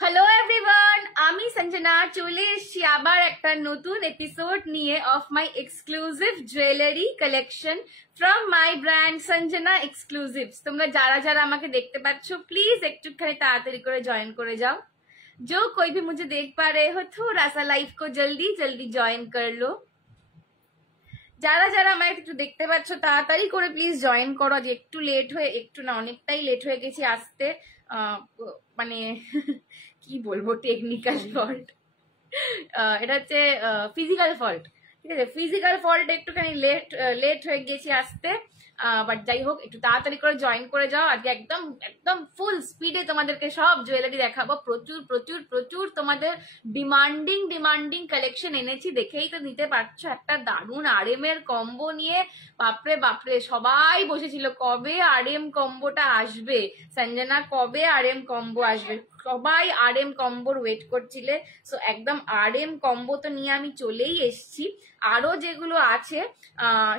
Hello everyone, আমি সঞ্জনা চলে এসেছি আবার একটা নতুন এপিসোড নিয়ে of my exclusive jewellery collection from my brand Sanjana exclusives. তোমরা যারা যারা আমাকে দেখতে পাচ্ছ প্লিজ একটুখানি তাড়াতাড়ি করে জয়েন করে যাও। जो कोई भी मुझे देख पा रहे हो थोड़ा सा लाइव को जल्दी जल्दी ज्वाइन कर लो। যারা যারা আমাকে একটু দেখতে পাচ্ছ তাড়াতাড়ি করে প্লিজ জয়েন করো। আজ একটু লেট হয়ে একটু না অনেকটাই লেট হয়ে গেছি আসতে, মানে কি বলবো, টেকনিক্যাল ফল্ট, এটা হচ্ছে ফিজিক্যাল ফল্ট। ঠিক আছে, ফিজিক্যাল ফল্ট একটুখানি লেট হয়ে গেছি আসতে, বাট যাই হোক একটু তাড়াতাড়ি করে জয়েন করে যাও। আজকে একদম একদম ফুল স্পিডে তোমাদেরকে সব জুয়েলারি দেখাবো। প্রচুর প্রচুর প্রচুর তোমাদের ডিমান্ডিং কালেকশন এনেছি, দেখেই তো নিতে পারছো। একটা দারুণ আরএম এর কম্বো নিয়ে বাপরে বাপরে সবাই বসেছিল কবে আরএম কম্বোটা আসবে, সঞ্জনা কবে আরএম কম্বো আসবে, সবাই আরএম কম্বোর ওয়েট করছিলে। সো একদম আরএম কম্বো তো নিয়ে আমি চলেই এসছি। আরো যেগুলো আছে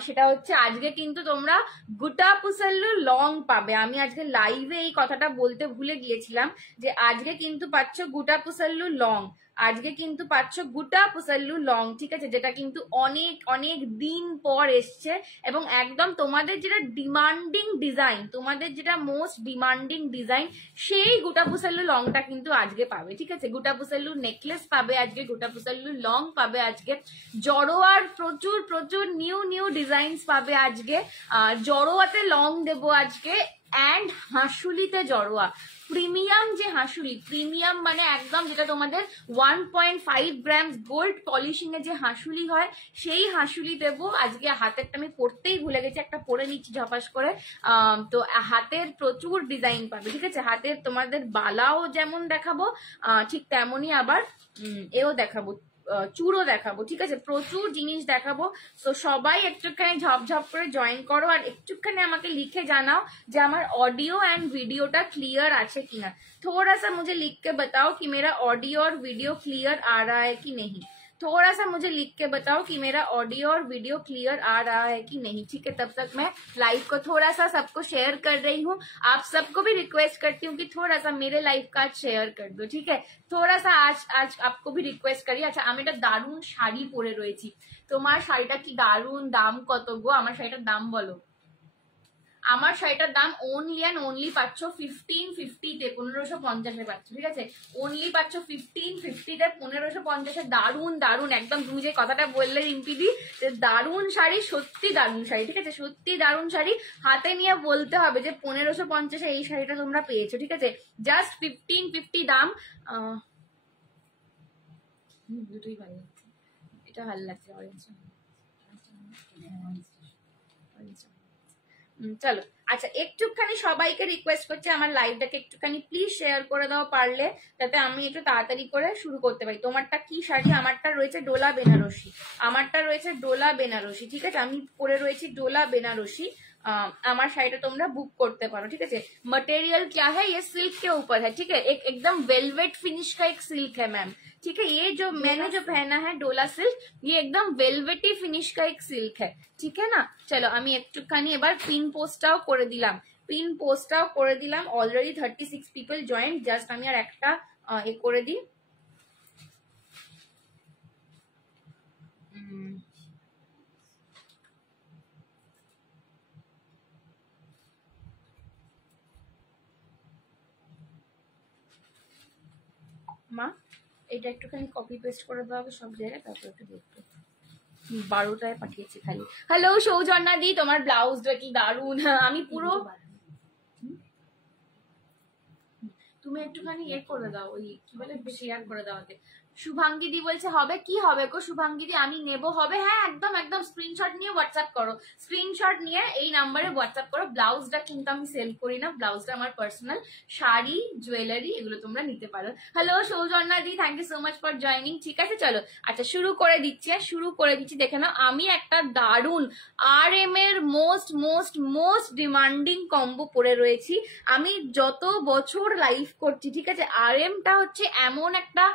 সেটা হচ্ছে আজকে কিন্তু তোমরা গুটা পুসাল্লু লং পাবে। আমি আজকে লাইভে এই কথাটা বলতে ভুলে গিয়েছিলাম যে আজকে কিন্তু পাচ্ছ গুটা পুসাল্লু লং, আজকে কিন্তু পাচ্ছ গুটা পুসাল্লু লং। ঠিক আছে, যেটা কিন্তু অনেক অনেক দিন পর এসছে এবং একদম তোমাদের যেটা ডিমান্ডিং ডিজাইন, তোমাদের যেটা মোস্ট ডিমান্ডিং ডিজাইন, সেই গুটা পুসাল্লু লংটা কিন্তু আজকে পাবে। ঠিক আছে, গুটা পুসাল্লু নেকলেস পাবে আজকে, গুটা পুসাল্লু লং পাবে আজকে, জড়োয়ার প্রচুর প্রচুর নিউ ডিজাইনস পাবে আজকে। জড়োয়াতে লং দেবো আজকে, অ্যান্ড হাঁসুলিতে জড়োয়া, প্রিমিয়াম যে হাঁসুলি, প্রিমিয়াম মানে একদম যেটা তোমাদের 1.5 গ্রামস গোল্ড পলিশিং এ যে হাঁসুলি হয় সেই হাঁসুলি দেবো আজকে। হাতেরটা আমি পরতেই ভুলে গেছি, একটা পরে নিচ্ছি ঝপাস করে। তো হাতের প্রচুর ডিজাইন পাবে। ঠিক আছে, হাতের তোমাদের বালাও যেমন দেখাবো ঠিক তেমনই আবার এও দেখাবো, চুড়ো দেখাবো। ঠিক আছে, প্রচুর জিনিস দেখাবো। তো সবাই একটুখানি ঝপঝপ করে জয়েন করো আর একটুখানি আমাকে লিখে জানাও যে আমার ऑडियो एंड वीडियोটা क्लियर আছে কিনা। थोड़ा सा मुझे लिख के बताओ कि मेरा ऑडियो और वीडियो क्लियर आ रहा है कि नहीं। थोड़ा सा मुझे लिख के बताओ कि मेरा ऑडियो और वीडियो क्लियर आ रहा है कि नहीं। ठीक है, तब तक मैं लाइव को थोड़ा सा सबको शेयर कर रही हूँ। आप सबको भी रिक्वेस्ट करती हूँ कि थोड़ा सा मेरे लाइव का शेयर कर दो। ठीक है, थोड़ा सा आज आपको भी रिक्वेस्ट करी। अच्छा, আমি একটা দারুণ শাড়ি পরে রয়েছি, তোমার শাড়িটা কি দারুণ, দাম কত গো? আমার শাড়িটার দাম বলো। আমার শাড়িটার দাম অনলি অ্যান্ড অনলি পাচ্ছ 1550-তে, 1550-এ পাচ্ছ। ঠিক আছে, অনলি পাচ্ছ 1550-তে, 1550-এ। দারুণ দারুণ একদম, তুমি যে কথাটা বললে রিম্পিদি যে দারুণ শাড়ি, সত্যি দারুণ শাড়ি। ঠিক আছে, সত্যি দারুণ শাড়ি, হাতে নিয়ে বলতে হবে যে 1550-এ এই শাড়িটা তোমরা পেয়েছো। ঠিক আছে, জাস্ট 1550 দাম। দুটোই ভালো লাগছে, এটা ভালো লাগছে, অরেঞ্জ। চলো, আচ্ছা একটুখানি সবাইকে রিকোয়েস্ট করছি আমার লাইভটাকে একটুখানি প্লিজ শেয়ার করে দাও পারলে, যাতে আমি একটু তাড়াতাড়ি করে শুরু করতে পারি। তোমারটা কি শাড়ি? আমারটা রয়েছে ডোলা বেনারসি, আমারটা রয়েছে ডোলা বেনারসি। ঠিক আছে, আমি পরে রয়েছি ডোলা বেনারসি। আমার শাড়িটা তোমরা বুক করতে পারো। ঠিক আছে, मटेरियल क्या है, ये सिल्क के ऊपर है। ठीक है, एकदम वेलवेट फिनिश का एक सिल्क है मैम। ठीक है, ये जो मैंने जो पहना है डोला सिल्क, ये एकदम वेलवेटी फिनिश का एक सिल्क है। ठीक है ना। चलो আমি একটুখানি এবার পিন পোস্টটাও করে দিলাম, পিন পোস্টটাও করে দিলাম। অলরেডি 36 পিপল জয়েন, জাস্ট আমি আর একটা এ করে দিই। মা এটা একটুখানি কপি পেস্ট করে দেওয়া হবে সব জায়গায়, তারপর একটু দেখতে। 12টায় পাঠিয়েছি খালি। হ্যালো সৌজন্যা দি, তোমার ব্লাউজটা কি দারুণ। আমি পুরো, তুমি একটুখানি ইয়ে করে দাও, ওই কি বলে শেয়ার করে দাও। শুভাঙ্গী দি বলছে হবে, কি হবে গো শুভাঙ্গী দি? আমি নেবো, হবে। হ্যাঁ একদম একদম, স্ক্রিনশট নিয়ে হোয়াটসঅ্যাপ করো, স্ক্রিনশট নিয়ে এই নাম্বারে হোয়াটসঅ্যাপ করো। ব্লাউজটা কিন্তু আমি সেল করি না, ব্লাউজটা আমার পার্সোনাল। শাড়ি, জুয়েলারি এগুলো তোমরা নিতে পারো। Hello Soujanya di, thank you so much for joining. ঠিক আছে, চলো আচ্ছা শুরু করে দিচ্ছি। দেখে নাও, আমি একটা দারুণ আরএম এর মোস্ট ডিমান্ডিং কম্বো পরে রয়েছি। আমি যত বছর লাইভ করছি, ঠিক আছে, আরএমটা হচ্ছে এমন একটা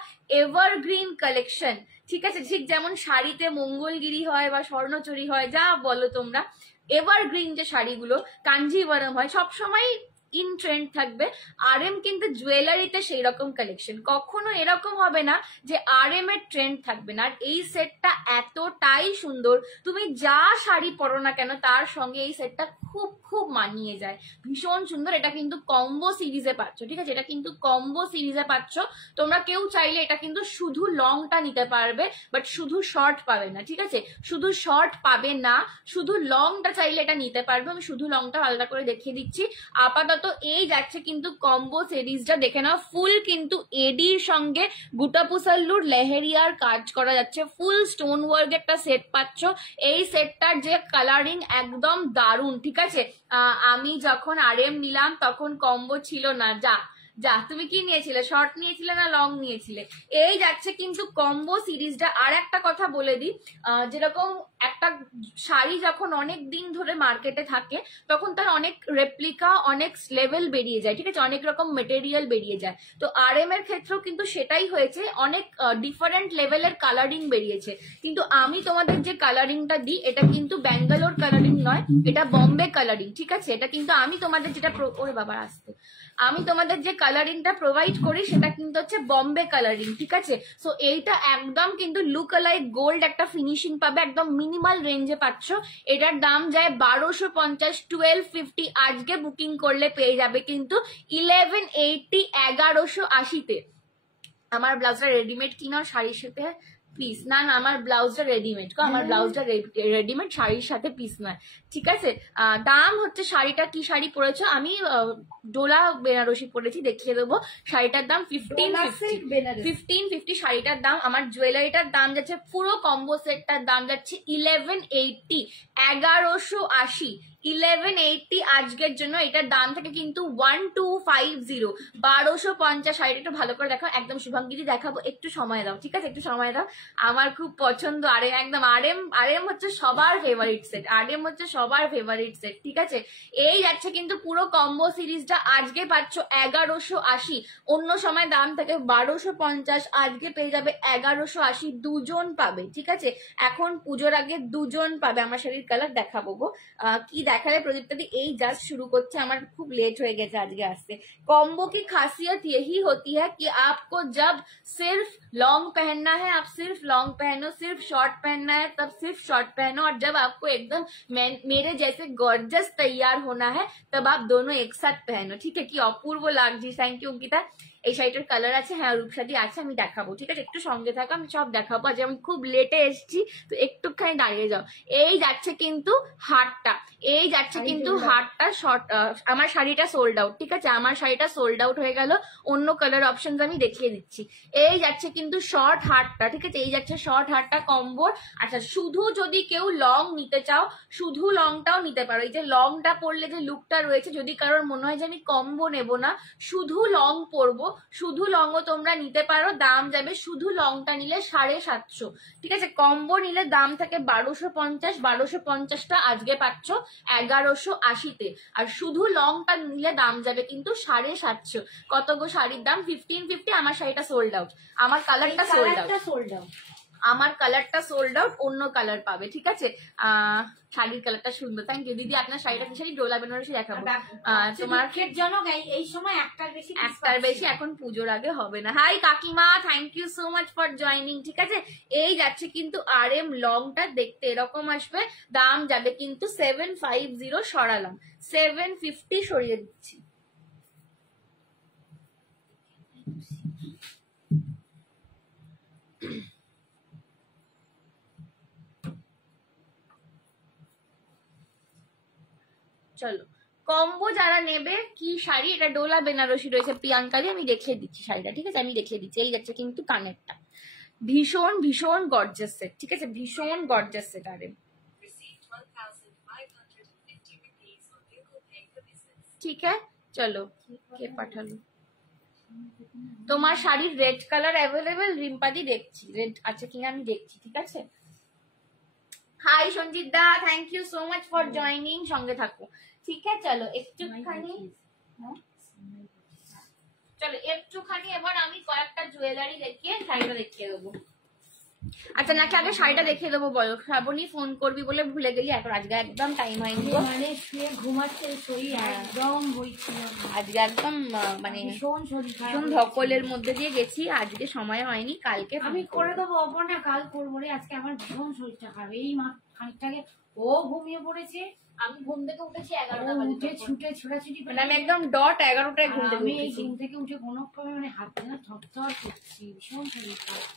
এভারগ্রিন কালেকশন। ঠিক আছে, ঠিক যেমন শাড়িতে মঙ্গলগিরি হয় বা স্বর্ণচুরি হয়, যা বলো তোমরা, এভারগ্রিন যে শাড়িগুলো কাঞ্জিভারম হয়, সবসময় ইন ট্রেন্ড থাকবে। RM কিন্তু জুয়েলারিতে সেই রকম কালেকশন, কখনো এরকম হবে না যে RM এর ট্রেন্ড থাকবে না। আর এই সেটটা এতটাই সুন্দর, তুমি যা শাড়ি পরো না কেন তার সঙ্গে এই সেটটা খুব খুব মানিয়ে যায়, ভীষণ সুন্দর। এটা কিন্তু কম্বো সিরিজে পাচ্ছ, ঠিক আছে, এটা কিন্তু কম্বো সিরিজে পাচ্ছ। তোমরা কেউ চাইলে এটা কিন্তু শুধু লংটা নিতে পারবে, বাট শুধু শর্ট পাবে না, ঠিক আছে, শুধু শর্ট পাবে না, শুধু লংটা চাইলে এটা নিতে পারবে। আমি শুধু লংটা আলাদা করে দেখিয়ে দিচ্ছি। আপাতত এই যাচ্ছে কিন্তু কম্বো সিরিজটা, দেখে নাও। ফুল কিন্তু এডির সঙ্গে গুটাপুসাল্লুর লেহেরিয়ার কাজ করা যাচ্ছে, ফুল স্টোন ওয়ার্ক একটা সেট পাচ্ছ। এই সেটটার যে কালারিং একদম দারুণ, ঠিক আছে। আমি যখন RM নিলাম তখন কম্বো ছিল না। যা তুমি কি নিয়েছিলে, শর্ট নিয়েছিলে না লং নিয়েছিলে? এই যাচ্ছে কিন্তু কম্বো সিরিজটা। আর একটা কথা বলে দিই, যেরকম একটা শাড়ি যখন অনেক দিন ধরে মার্কেটে থাকে তখন তার অনেক রেপ্লিকা, অনেক লেভেল বেরিয়ে যায়, ঠিক আছে, অনেক রকম মেটেরিয়াল বেরিয়ে যায়। তো RM এর ক্ষেত্রেও কিন্তু সেটাই হয়েছে, অনেক ডিফারেন্ট লেভেলের কালারিং বেরিয়েছে। কিন্তু আমি তোমাদের যে কালারিংটা দিই এটা কিন্তু ব্যাঙ্গালোর কালারিং নয়, এটা বম্বে কালারিং, ঠিক আছে। এটা কিন্তু আমি তোমাদের যেটা ওরে বাবা আসতে আমি তোমাদের যে কালারিংটা প্রোভাইড করি সেটা কিন্তু হচ্ছে বম্বে কালারিং, ঠিক আছে। সো এইটা একদম কিন্তু লুক অ্যালাইক গোল্ড একটা ফিনিশিং পাবে, একদম মিনিমাল রেঞ্জে পাচ্ছ। এটার দাম যায় 1250, 1250। আজকে বুকিং করলে পেয়ে যাবে কিন্তু 1180, 1180-তে। আমার ব্লাউজটা রেডিমেড কিনাও শাড়ির সাথে প্লিজ। না না, আমার ব্লাউজটা রেডিমেড, আমার ব্লাউজটা রেডিমেড, শাড়ির সাথে পিস নয়, ঠিক আছে। দাম হচ্ছে, শাড়িটা কি শাড়ি পরেছো? আমি ডোলা বেনারসি পরেছি, দেখিয়ে দেবো। শাড়িটার দাম 1550 শাড়িটার দাম। আমার জুয়েলারিটার দাম যাচ্ছে, পুরো কম্বো সেটটার দাম যাচ্ছে 1180, 1180, 1180 আজকের জন্য। এটার দাম থেকে কিন্তু 1250, 1250। শাড়িটা একটু ভালো করে দেখো, একদম শুভাঙ্গিদি দেখাবো, একটু সময় দাও, ঠিক আছে, একটু সময় দাও। আমার খুব পছন্দ একদম RM হচ্ছে সবার ফেভারিট সেট, RM হচ্ছে সবার ফেভারিট সেট, ঠিক আছে। এই যাচ্ছে কিন্তু পুরো কম্বো সিরিজটা, আজকে পাচ্ছ 1180, অন্য সময় দাম থাকে 1250, আজকে পেয়ে যাবে 1180, দুজন পাবে, ঠিক আছে। এখন পুজোর আগে দুজন পাবে। আমার শাড়ির কালার দেখাবো গো, কি দেখালে প্রদীপ্তা দি? এই জাস্ট শুরু করছে, আমার খুব লেট হয়ে গেছে আজকে আসতে। कॉम्बो की खासियत यही होती है कि आपको जब सिर्फ लॉन्ग पहनना है आप सिर्फ लॉन्ग पहनो, सिर्फ शॉर्ट पहनना है तब सिर्फ शॉर्ट पहनो, और जब आपको एकदम मेरे जैसे गॉर्जस तैयार होना है तब आप दोनों एक साथ पहनो, ठीक है। कि अपूर्व লাগছে, থ্যাংক ইউ অঙ্কিতা। এই শাড়িটার কালার আছে, হ্যাঁ রূপসাদি আছে, আমি দেখাবো, ঠিক আছে, একটু সঙ্গে থাকো, আমি সব দেখাবো। আজ আমি খুব লেটে এসেছি তো একটুখানি দাঁড়িয়ে যাও। এই যাচ্ছে কিন্তু হারটা, এই যাচ্ছে কিন্তু হারটা শর্ট। আমার শাড়িটা সোল্ড আউট, ঠিক আছে, আমার শাড়িটা সোল্ড আউট হয়ে গেল। অন্য কালার অপশন আমি দেখিয়ে দিচ্ছি। এই যাচ্ছে কিন্তু শর্ট হারটা, ঠিক আছে, এই যাচ্ছে শর্ট হারটা কম্বোর। আচ্ছা, শুধু যদি কেউ লং নিতে চাও শুধু লংটাও নিতে পারো। এই যে লংটা পরলে যে লুকটা রয়েছে, যদি কারোর মনে হয় যে আমি কম্বো নেবো না, শুধু লং পরবো, শুধু লংও তোমরা নিতে পারো। দাম যাবে শুধু লংটা নিলে 750, ঠিক আছে। কম্বো নিলে দাম থাকে 1250, 1250টা আজকে পাচ্ছ 1180-তে। আর শুধু লংটা নিলে দাম যাবে কিন্তু 750। কত গো শাড়ির দাম? 1550। আমার শাড়িটা সোল্ড আউট, আমার কালারটা সোল্ড আউট, আমার কালারটা সোল্ড আউট, অন্য কালার পাবে, ঠিক আছে। শাড়ির কালারটা সুন্দর, থ্যাংক ইউ দিদি। আপনার শাড়িটা কি শাড়ি? ডোলা বেনারসি দেখাবো তোমার জন্য। এই সময় একটার বেশি এখন পুজোর আগে হবে না। হাই কাকিমা, thank you so much for joining, ঠিক আছে। এই যাচ্ছে কিন্তু RM লংটা, দেখতে এরকম আসবে। দাম যাবে কিন্তু 750, সরালাম 750, সরিয়ে দিচ্ছি। চলো, কম্বো যারা নেবে, কি শাড়ি এটা? ডোলা বেনারসি রয়েছে প্রিয়াঙ্কাদি, আমি দেখিয়ে দিচ্ছি শাড়িটা, ঠিক আছে, আমি দেখিয়ে দিচ্ছি। এই যাচ্ছে কিন্তু কানেরটা, ভীষণ ভীষণ গর্জাস সেট, ঠিক আছে, ভীষণ গর্জাস সেট। আরে ঠিক আছে, চলো, কে পাঠালো? তোমার শাড়ির রেড কালার অ্যাভেলেবেল রিম্পাদি, দেখছি রেড আছে কিনা আমি দেখছি, ঠিক আছে। হাই সঞ্জিত দা, thank you so much for joining, সঙ্গে থাকো, ঠিক আছে। চলো একটুখানি, চলো একটুখানি এবার আমি কয়েকটা জুয়েলারি দেখিয়ে শাড়িটা দেখিয়ে দেবো। আচ্ছা নাকি আগে শাড়িটা দেখিয়ে দেবো, বলো। শ্রাবণী ফোন করবি বলে ভুলে গেলি, এখন আজকে একদম টাইম হয়নি। মানে শুয়ে ঘুমাচ্ছে, শরীর একদম বইছিল আজকে একদম মানে ভীষণ ধকলের মধ্যে দিয়ে গেছি, আজকে সময় হয়নি, কালকে আমি করে দেবো। অপর্ণা কাল করবো রে, আজকে আমার ভীষণ শরীরটা খারাপ। এই খানিকটাকে ও ঘুমিয়ে পড়েছে, আমি ঘুম থেকে উঠেছি 11টা বাজে, উঠে ছুটে ছোটাছুটি, মানে আমি একদম ডট 11টায় ঘুম থেকে আমি এই ঘুম থেকে উঠে কোনো রকমে মানে হাতে না থরথর করছি, ভীষণ শরীর খারাপ।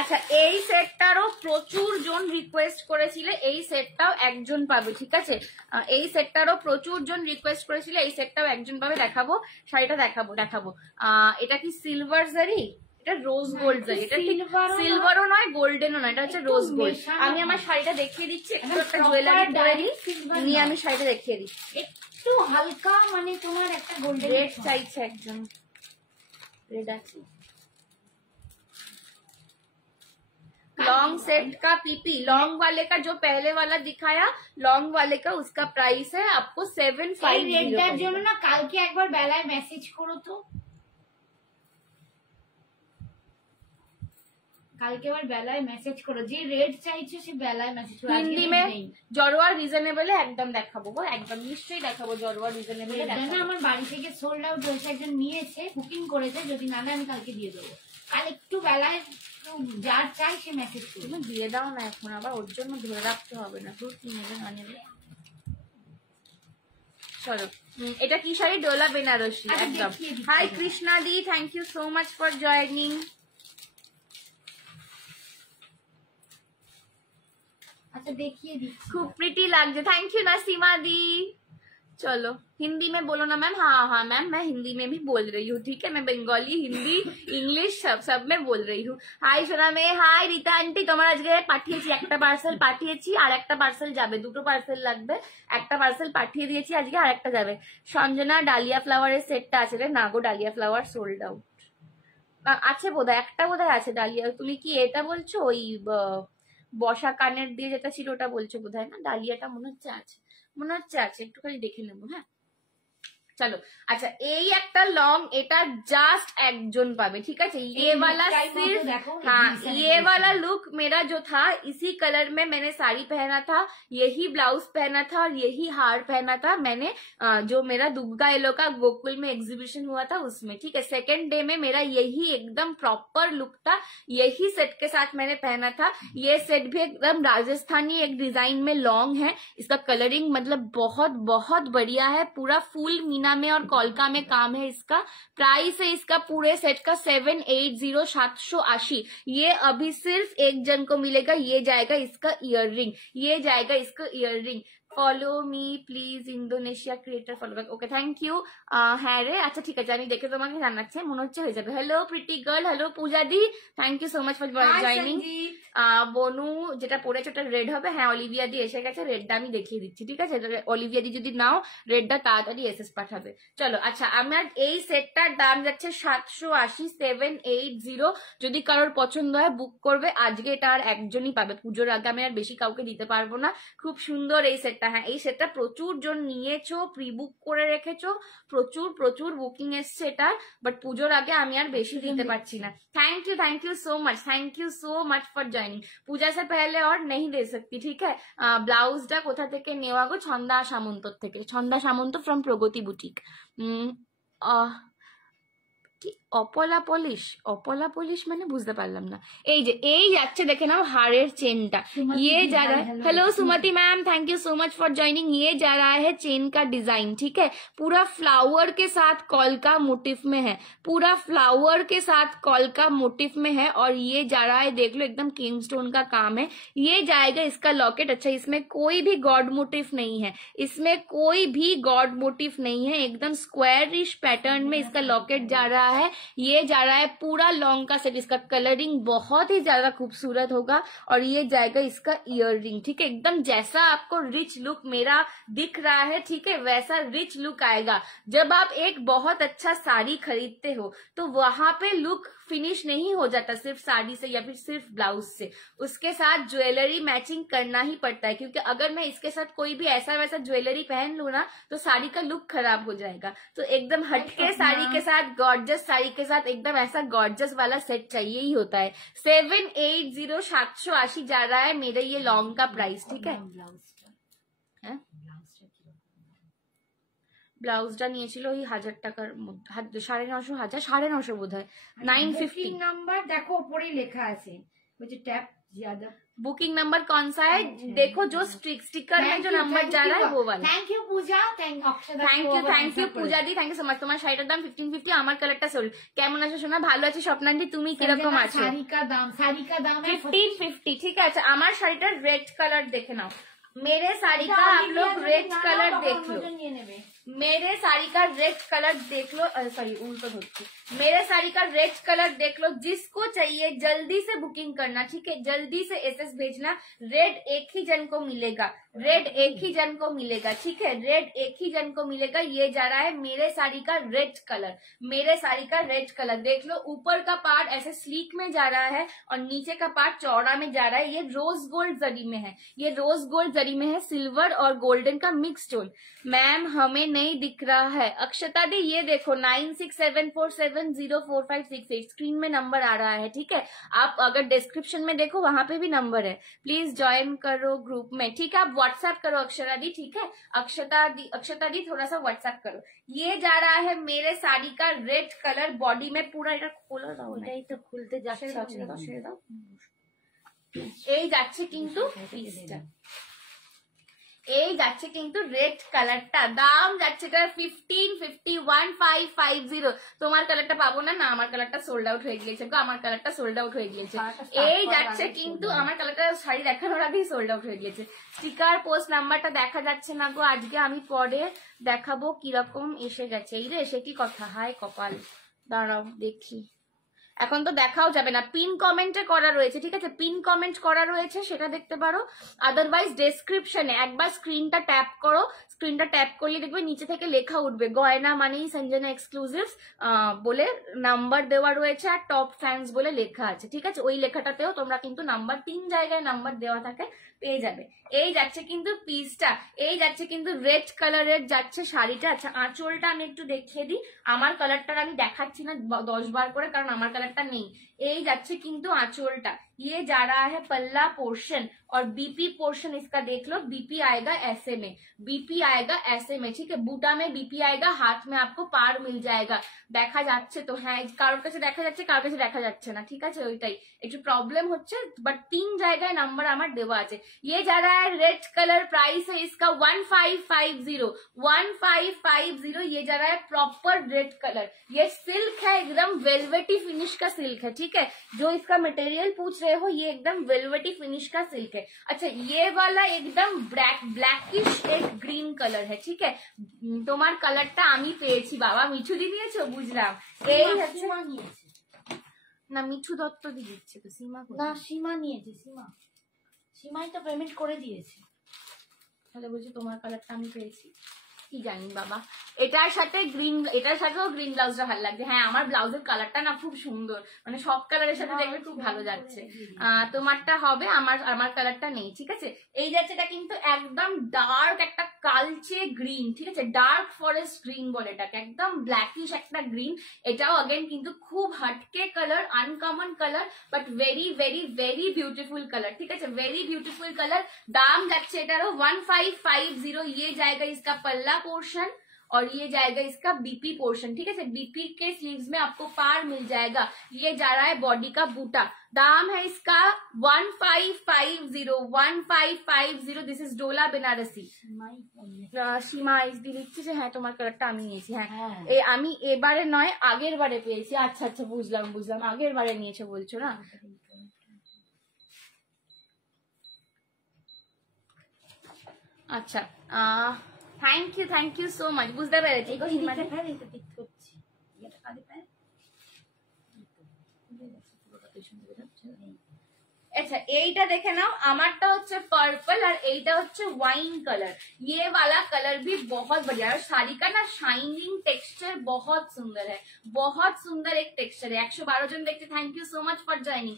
আচ্ছা এই সেটটারও প্রচুর জন রিকোয়েস্ট করেছিল, এই সেটটাও একজন পাবে, ঠিক আছে? এই সেটটারও প্রচুর জন রিকোয়েস্ট করেছিল, এই সেটটাও একজন পাবে। দেখাবো শাড়িটা, দেখাবো। এটা কি সিলভার জারি? এটা রোজ গোল্ড জারি। এটা সিলভারও নয়, গোল্ডেনও নয়, এটা হচ্ছে রোজ গোল্ড। আমি আমার শাড়িটা দেখিয়ে দিচ্ছি, একটু একটা জুয়েলারি পরে নিয়ে আমি শাড়িটা দেখিয়ে দিচ্ছি। একটু হালকা মানে তোমার একটা গোল্ডেন রেড চাইছে একজন, রেড আছে। लॉन्ग सेट का पीपी, लॉन्ग वाले का जो पहले वाला दिखाया, लॉन्ग वाले का उसका प्राइस है आपको 750। রেডটার জন্য না কালকে একবার বেলায় মেসেজ করো তো, কালকে আবার বেলায় মেসেজ করো, যে রেড চাইছে সে বেলায় মেসেজ করো। হিন্দি में জরওয়া রিজনেবল একদম দেখাবো, একদম নিশ্চয়ই দেখাবো। জরওয়া রিজনেবল আমার বাড়ি থেকে সোল্ড আউট হয়েছে, একজন নিয়েছে, বুকিং করেছে, যদি না আমি কালকে দিয়ে দেবো। কাল একটু বেলায় যার চাই সে মেসেজ করো। তুমি দিয়ে দাও না এখন, আবার ওর জন্য ধরে রাখতে হবে না, তো কি নেবে না নেবে। চলো এটা কি শাড়ি? ডোলা বেনারসি একদম। হাই কৃষ্ণা দি, thank you so much for joining. अच्छा देखिए दीजिए, खूब प्रिटी लागছে, थैंक यू नसीमा दी। चलो हिंदी में बोलो ना मैम। हाँ मैम, मैं हिंदी में भी बोल रही हूँ, ठीक है? मैं बंगाली, हिंदी, इंग्लिश सब में बोल रही हूँ। हाई সোনা মেয়ে, হাই রিতা আন্টি, তোমার আজকে পাঠিয়েছি একটা পার্সেল পাঠিয়েছি, আর একটা পার্সেল যাবে, দুটো পার্সেল লাগবে, একটা পার্সেল পাঠিয়ে দিয়েছি আজকে, আর একটা যাবে। সঞ্জনা ডালিয়া ফ্লাওয়ারের সেটটা আছে রে? না গো, ডালিয়া ফ্লাওয়ার সোল্ড আউট আছে বোধহয়, একটা বোধহয় আছে ডালিয়া। তুমি কি এটা বলছো, ওই বসা কানের দিয়ে যেটা ছিল ওটা বলছো বোধহয় না? ডালিয়াটা মনে হচ্ছে আছে, একটুখানি দেখে নেবো। হ্যাঁ चलो अच्छा, এই একটা লং, এটা জাস্ট একজন পাবে, ঠিক আছে? ये वाला सिर्फ, हाँ ये वाला लुक मेरा जो था, इसी कलर में मैंने साड़ी पहना था, यही ब्लाउज पहना था और यही हार पहना था मैंने, जो मेरा दुग्गा येलो का गोकुल में एग्जीबिशन हुआ था उसमें, ठीक है? सेकेंड डे में मेरा यही एकदम प्रॉपर लुक था, यही सेट के साथ मैंने पहना था। ये सेट भी एकदम राजस्थानी एक डिजाइन में लॉन्ग है, इसका कलरिंग मतलब बहुत बहुत बढ़िया है, पूरा फुल मीना में और कॉलका में काम है। इसका प्राइस है इसका पूरे सेट का 780, 780। ये अभी सिर्फ एक जन को मिलेगा। ये जाएगा इसका ईयररिंग, ये जाएगा इसका earring. Follow me please, Indonesia creator follow back. Okay thank you. হ্যাঁ রে, আচ্ছা ঠিক আছে, আমি দেখে তোমাকে জানাচ্ছি, মনে হচ্ছে হয়ে যাবে। Hello pretty girl, hello Puja di, thank you so much for joining. বনু যেটা পড়েছে ওটা রেড হবে। হ্যাঁ অলিভিয়া দি এসে গেছে, রেডটা আমি দেখিয়ে দিচ্ছি, ঠিক আছে? অলিভিয়া দি যদি নাও রেডটা তাড়াতাড়ি এসএস পাঠাবে। চলো আচ্ছা, আমার এই সেটটার দাম যাচ্ছে 780, 780। যদি কারোর পছন্দ হয় বুক করবে আজকে, এটা আর একজনই পাবে, পুজোর আগে আমি আর বেশি কাউকে দিতে পারবো না। খুব সুন্দর এই সেটটা। হ্যাঁ এই সেটটা প্রচুর জন নিয়েছো, প্রি বুক করে রেখেছো, প্রচুর বুকিং এসছে এটা, বাট পুজোর আগে আমি আর বেশি দিতে পারছি না। Thank you so much for joining. Puja से पहले और नहीं दे सकती, ठीक है? ব্লাউজটা কোথা থেকে নেওয়া গো? ছন্দা সামন্ত থেকে, ছন্দা সামন্ত from Pragati boutique. Apala polish মানে বুঝতে পারলাম না। এই যে এই যাচ্ছে দেখে নাও হারের চেনটা, ये जा रहा है। Hello Sumati ma'am, thank you so much for joining. ये जा रहा है चेन का डिजाइन, ठीक है? पूरा फ्लावर के साथ कॉलका मोटिफ में है, पूरा फ्लावर के साथ कॉलका मोटिफ में है, और ये जा रहा है देख लो एकदम किंग स्टोन का काम है। ये जाएगा इसका लॉकेट। अच्छा इसमें कोई भी गॉड मोटिफ नहीं है, इसमें कोई भी गॉड मोटिफ नहीं है, एकदम स्क्वायरिश पैटर्न में इसका लॉकेट जा रहा है। ये जा रहा है पूरा लॉन्ग का सेट, इसका कलरिंग बहुत ही ज्यादा खूबसूरत होगा, और ये जाएगा इसका ईयररिंग, ठीक है? एकदम जैसा आपको रिच लुक मेरा दिख रहा है, ठीक है, वैसा रिच लुक आएगा। जब आप एक बहुत अच्छा साड़ी खरीदते हो तो वहां पे लुक फिनिश नहीं हो जाता सिर्फ साड़ी से या फिर सिर्फ ब्लाउज से, उसके साथ ज्वेलरी मैचिंग करना ही पड़ता है, क्योंकि अगर मैं इसके साथ कोई भी ऐसा वैसा ज्वेलरी पहन लूं ना तो साड़ी का लुक खराब हो जाएगा। तो एकदम हटके साड़ी के साथ, गॉर्जस साड़ी के साथ एकदम ऐसा गॉर्जस वाला सेट चाहिए ही होता है। 780 780 जा रहा है मेरे ये लॉन्ग का प्राइस, ठीक है। ব্লাউজটা নিয়েছিল ওই 1000 টাকার মধ্যে, 950 1000 950 বোধহয়, 950 নাম্বার দেখো উপরেই লেখা আছে, ওই যে ট্যাপ ज्यादा। बुकिंग नंबर कौन सा है देखो, जो स्टिकर में जो नंबर जा रहा है वो वाला। Thank you Puja, thank you Puja दी, थैंक यू सो माच। তোমার শাড়িটার দাম 1550, আমার কালারটা সোল্ড। কেমন আছো সোনা? ভালো আছি স্বপ্নান্তি, তুমি কিরকম আছো? শাড়ি का दाम 1550, ঠিক আছে। আমার শাড়িটার রেড কালার দেখে নাও। मेरे साड़ी का आप लोग रेड कलर देख लो, मेरे साड़ी का रेड कलर देख लो, सॉरी उल्टा होती, मेरे साड़ी का रेड कलर देख लो। जिसको चाहिए जल्दी से बुकिंग करना, ठीक है, जल्दी से एसएस भेजना। रेड एक ही जन को मिलेगा, रेड एक ही जन को मिलेगा, ठीक है, रेड एक ही जन को मिलेगा। ये जा रहा है मेरे साड़ी का रेड कलर, मेरे साड़ी का रेड कलर देख लो। ऊपर का पार्ट ऐसे स्लीक में जा रहा है और नीचे का पार्ट चौड़ा में जा रहा है। ये रोज गोल्ड जरी में है, ये रोज गोल्ड जरी में है, सिल्वर और गोल्डन का मिक्स टोन। मैम हमें नहीं दिख रहा है। अक्षता दी ये देखो 9674704568 स्क्रीन में नंबर आ रहा है, ठीक है। आप अगर डिस्क्रिप्शन में देखो वहां पे भी नंबर है, प्लीज ज्वाइन करो ग्रुप में, ठीक है। आप व्हाट्सएप करो अक्षरा दी, ठीक है, अक्षता दी थोड़ा सा व्हाट्सएप करो। ये जा रहा है मेरे साड़ी का रेड कलर, बॉडी में पूरा এটা খোলা দাও, এটাই তো খুলতে যাচ্ছে, এই যাচ্ছে কিন্তু পিসটা, এই যাচ্ছে কিন্তু রেড কালারটা, দাম যাচ্ছে এটা 1550 তোমার কালারটা পাবো না, না আমার কালারটা সোল্ড আউট হয়ে গিয়েছে গো, আমার কালারটা সোল্ড আউট হয়ে গিয়েছে। এই যাচ্ছে কিন্তু আমার কালারটা শাড়ি দেখানোর আগেই সোল্ড আউট হয়ে গিয়েছে। স্টিকার পোস্ট নাম্বারটা দেখা যাচ্ছে না গো, আজকে আমি পরে দেখাবো কিরকম এসে গেছে। এই রে সে কি কথা, হায় কপাল, দাঁড়াও দেখি, এখন তো দেখাও যাবে না, পিন কমেন্টে করা রয়েছে, ঠিক আছে, পিন কমেন্ট করা রয়েছে সেটা দেখতে পারো। আদারওয়াইজ ডেসক্রিপশনে একবার স্ক্রিনটা ট্যাপ করো, স্ক্রিনটা ট্যাপ করলে দেখবে নিচে থেকে লেখা উঠবে গয়না মানেই সঞ্জনা এক্সক্লুসিভস বলে নাম্বার দেওয়া রয়েছে আর টপ ফ্যান্স বলে লেখা আছে, ঠিক আছে। ওই লেখাটাতেও তোমরা কিন্তু নাম্বার 3 জায়গায় নাম্বার দেওয়া থাকে, পেয়ে যাবে। এই যাচ্ছে কিন্তু পিসটা, এই যাচ্ছে কিন্তু রেড কালারের যাচ্ছে শাড়িটা। আচ্ছা আঁচলটা আমি একটু দেখিয়ে দিই, আমার কালারটা আমি দেখাচ্ছি না 10 বার করে কারণ আমার কালারটা নেই। এই যাচ্ছে কিন্তু আঁচলটা, ये जा रहा है पल्ला पोर्शन और बीपी पोर्शन इसका देख लो, बीपी आएगा ऐसे में, बीपी आएगा ऐसे में, ठीक है, बूटा में बीपी आएगा, हाथ में आपको पार मिल जाएगा। দেখা যাচ্ছে তো, হ্যাঁ কারোর কাছে দেখা যাচ্ছে, কারোর কাছে দেখা যাচ্ছে না, ঠিক আছে, ওইটাই একটু প্রবলেম হচ্ছে, বাট 3 জায়গায় নাম্বার আমার দেওয়া আছে। ये जा रहा है रेड कलर, प्राइस है इसका 1550, ये जा रहा है प्रॉपर रेड कलर। ये सिल्क है, एकदम वेलवेटी फिनिश का सिल्क है, ठीक है, जो इसका मटेरियल पूछ रहे हो ये एकदम वेलवेटी फिनिश का सिल्क है। अच्छा ये वाला एकदम ब्लैकिश एक ग्रीन कलर है, ठीक है, তোমার কালারটা আমি পেয়েছি বাবা, মিঠু দি নিয়েছো বুঝলাম। এই হচ্ছে না মিঠু দত্ত দি দিচ্ছে তো, সীমা না সীমা নিয়েছে, সীমাই তো পেমেন্ট করে দিয়েছে, তাহলে বলছি তোমার কালারটা আমি পেয়েছি, কি জানি বাবা। এটার সাথে গ্রিন, এটার সাথেও গ্রিন ব্লাউজটা ভালো লাগছে। হ্যাঁ আমার ব্লাউজের কালারটা না খুব সুন্দর, মানে সব কালারের সাথে দেখবে খুব ভালো যাচ্ছে। তোমারটা হবে, আমার কালারটা নেই, ঠিক আছে। এই যাচ্ছে এটা কিন্তু একদম ডার্ক একটা কালচে গ্রিন, ঠিক আছে, ডার্ক ফরেস্ট গ্রিন বলে এটাকে, একদম ব্ল্যাকিশ একটা গ্রিন। এটাও अगेन কিন্তু খুব হটকে colour, uncommon colour, but very very very beautiful colour, ঠিক আছে, ভেরি বিউটিফুল কালার। দাম যাচ্ছে এটারও 1550। ये जाएगा इसका पल्ला पोर्शन और ये जाएगा इसका बीपी पोर्शन, ठीक है, बीपी के स्लीव्स में आपको पार मिल जाएगा। ये जा रहा है बॉडी का बूटा, दाम है इसका 1550। दिस इज डोला बनारसी। সীমা ইস দি লিখছে যে হ্যাঁ তোমার কালারটা আমি নিয়েছি, হ্যাঁ আমি এবারে নয় আগের বারে পেয়েছি। আচ্ছা আচ্ছা বুঝলাম, আগের বারে নিয়েছো বলছো না। আচ্ছা থ্যাংক ইউ সো মাচ, বুঝতে পেরেছি। अच्छा এইটা দেখে নাও, আমারটা হচ্ছে पर्पल और এইটা হচ্ছে वाइन कलर। ये वाला कलर भी बहुत बढ़िया है और साड़ी का ना शाइनिंग टेक्सचर बहुत सुंदर है, बहुत सुंदर एक टेक्सचर है। 112 जन देखते, thank you so much for joining.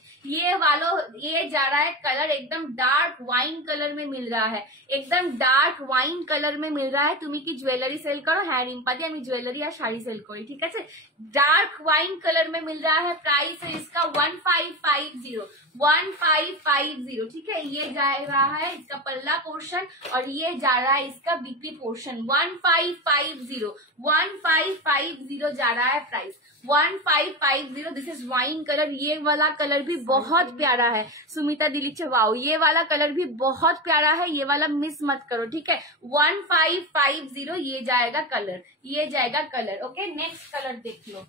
ये जा रहा है कलर एकदम डार्क वाइन कलर में मिल रहा है, एकदम डार्क वाइन कलर में मिल रहा है। তুমি কি জুয়েলারি সেল করো? হ্যাঁ রিম্পাদি, আমি জুয়েলারি আর শাড়ি সেল করি, ঠিক আছে। डार्क वाइन कलर में मिल रहा है, प्राइस है इसका 1550, ठीक है। ये जा रहा है इसका पल्ला पोर्शन और ये जा रहा है इसका बीपी पोर्शन। 1550 जा रहा है price, 1550। This is wine colour. ये वाला कलर भी बहुत प्यारा है, सुमिता दिलीचे वाओ, ये वाला कलर भी बहुत प्यारा है, ये वाला मिस मत करो, ठीक है। 1550 ये जाएगा कलर, ये जाएगा कलर। ओके नेक्स्ट कलर देख लो,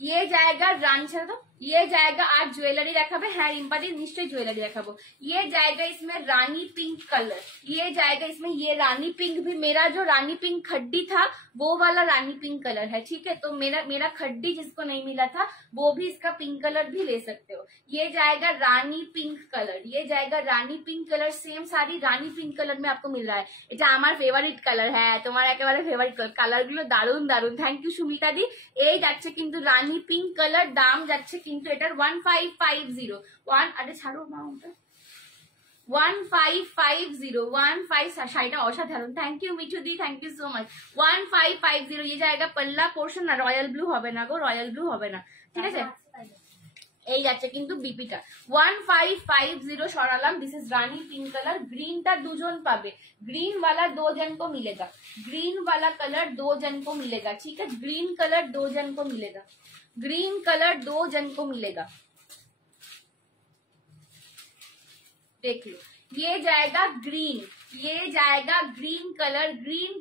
ये जाएगा रांझा, तो ये जाएगा आज ज्वेलरी रखाबे। हाँ रिम्पादी निश्चय ज्वेलरी रखाबो। ये जाएगा इसमें रानी पिंक कलर, ये जाएगा इसमें ये रानी पिंक भी, मेरा जो रानी पिंक खड्डी था वो वाला रानी पिंक कलर है, ठीक है। तो मेरा खड्डी जिसको नहीं मिला था वो भी इसका पिंक कलर भी ले सकते हो। ये जाएगा रानी पिंक कलर, ये जाएगा रानी पिंक कलर। सेम साड़ी रानी पिंक कलर में आपको मिल रहा है। এটা আমার ফেভারিট কালার, হ্যাঁ তোমার একেবারে ফেভারিট কালার, কালারগুলো দারুন দারুন, থ্যাংক ইউ সুমিতা দি। এই যাচ্ছে কিন্তু রানী পিঙ্ক কালার, দাম যাচ্ছে কিন্তু এটার 1550। আরে ছাড়ো মা ওটা, 1550 শাড়িটা অসাধারণ, থ্যাংক ইউ মিঠু দি, থ্যাংক ইউ সো মাচ। 1550 ये जाएगा पल्ला पोर्शन না, রয়্যাল ব্লু হবে না গো, রয়্যাল ব্লু হবে না, ঠিক আছে। এই যাচ্ছে কিন্তু বিপিটা 1550 সরালাম। This is Rani pink colour. গ্রিনটা দুজন পাবে, ग्रीन वाला 2 जन को मिलेगा, ग्रीन वाला कलर 2 जन को मिलेगा, ठीक है। ग्रीन कलर 2 जन को मिलेगा, ग्रीन कलर 2 जन को मिलेगा। देख लो ये जाएगा ग्रीन, ये जाएगा ग्रीन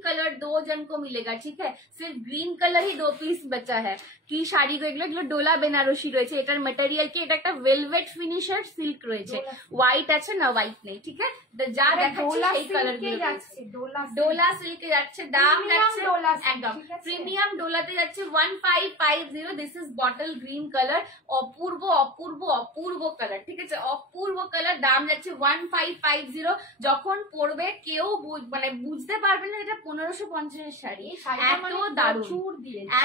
कलर 2 जन को मिलेगा, ठीक है। सिर्फ ग्रीन कलर ही 2 पीस बचा है। কি শাড়ি এগুলো ডোলা বেনারসি রয়েছে, এটার ম্যাটেরিয়াল কি, এটা একটা ভেলভেট ফিনিশার সিল্ক রয়েছে, হোয়াইট আছে না, হোয়াইট নেই, ঠিক আছে। যা দেখাচ্ছি এই কালার গুলো যাচ্ছে, ডোলা সিল্কে যাচ্ছে, দাম যাচ্ছে একদম প্রিমিয়াম ডোলাতে যাচ্ছে 1550। This is bottle green colour, Apurba Apurba Apurba colour, ঠিক আছে, অপূর্ব কালার। দাম যাচ্ছে 1550। যখন পরবে কেউ মানে বুঝতে পারবে না এটা 1550 শাড়ি, এত দারুণ,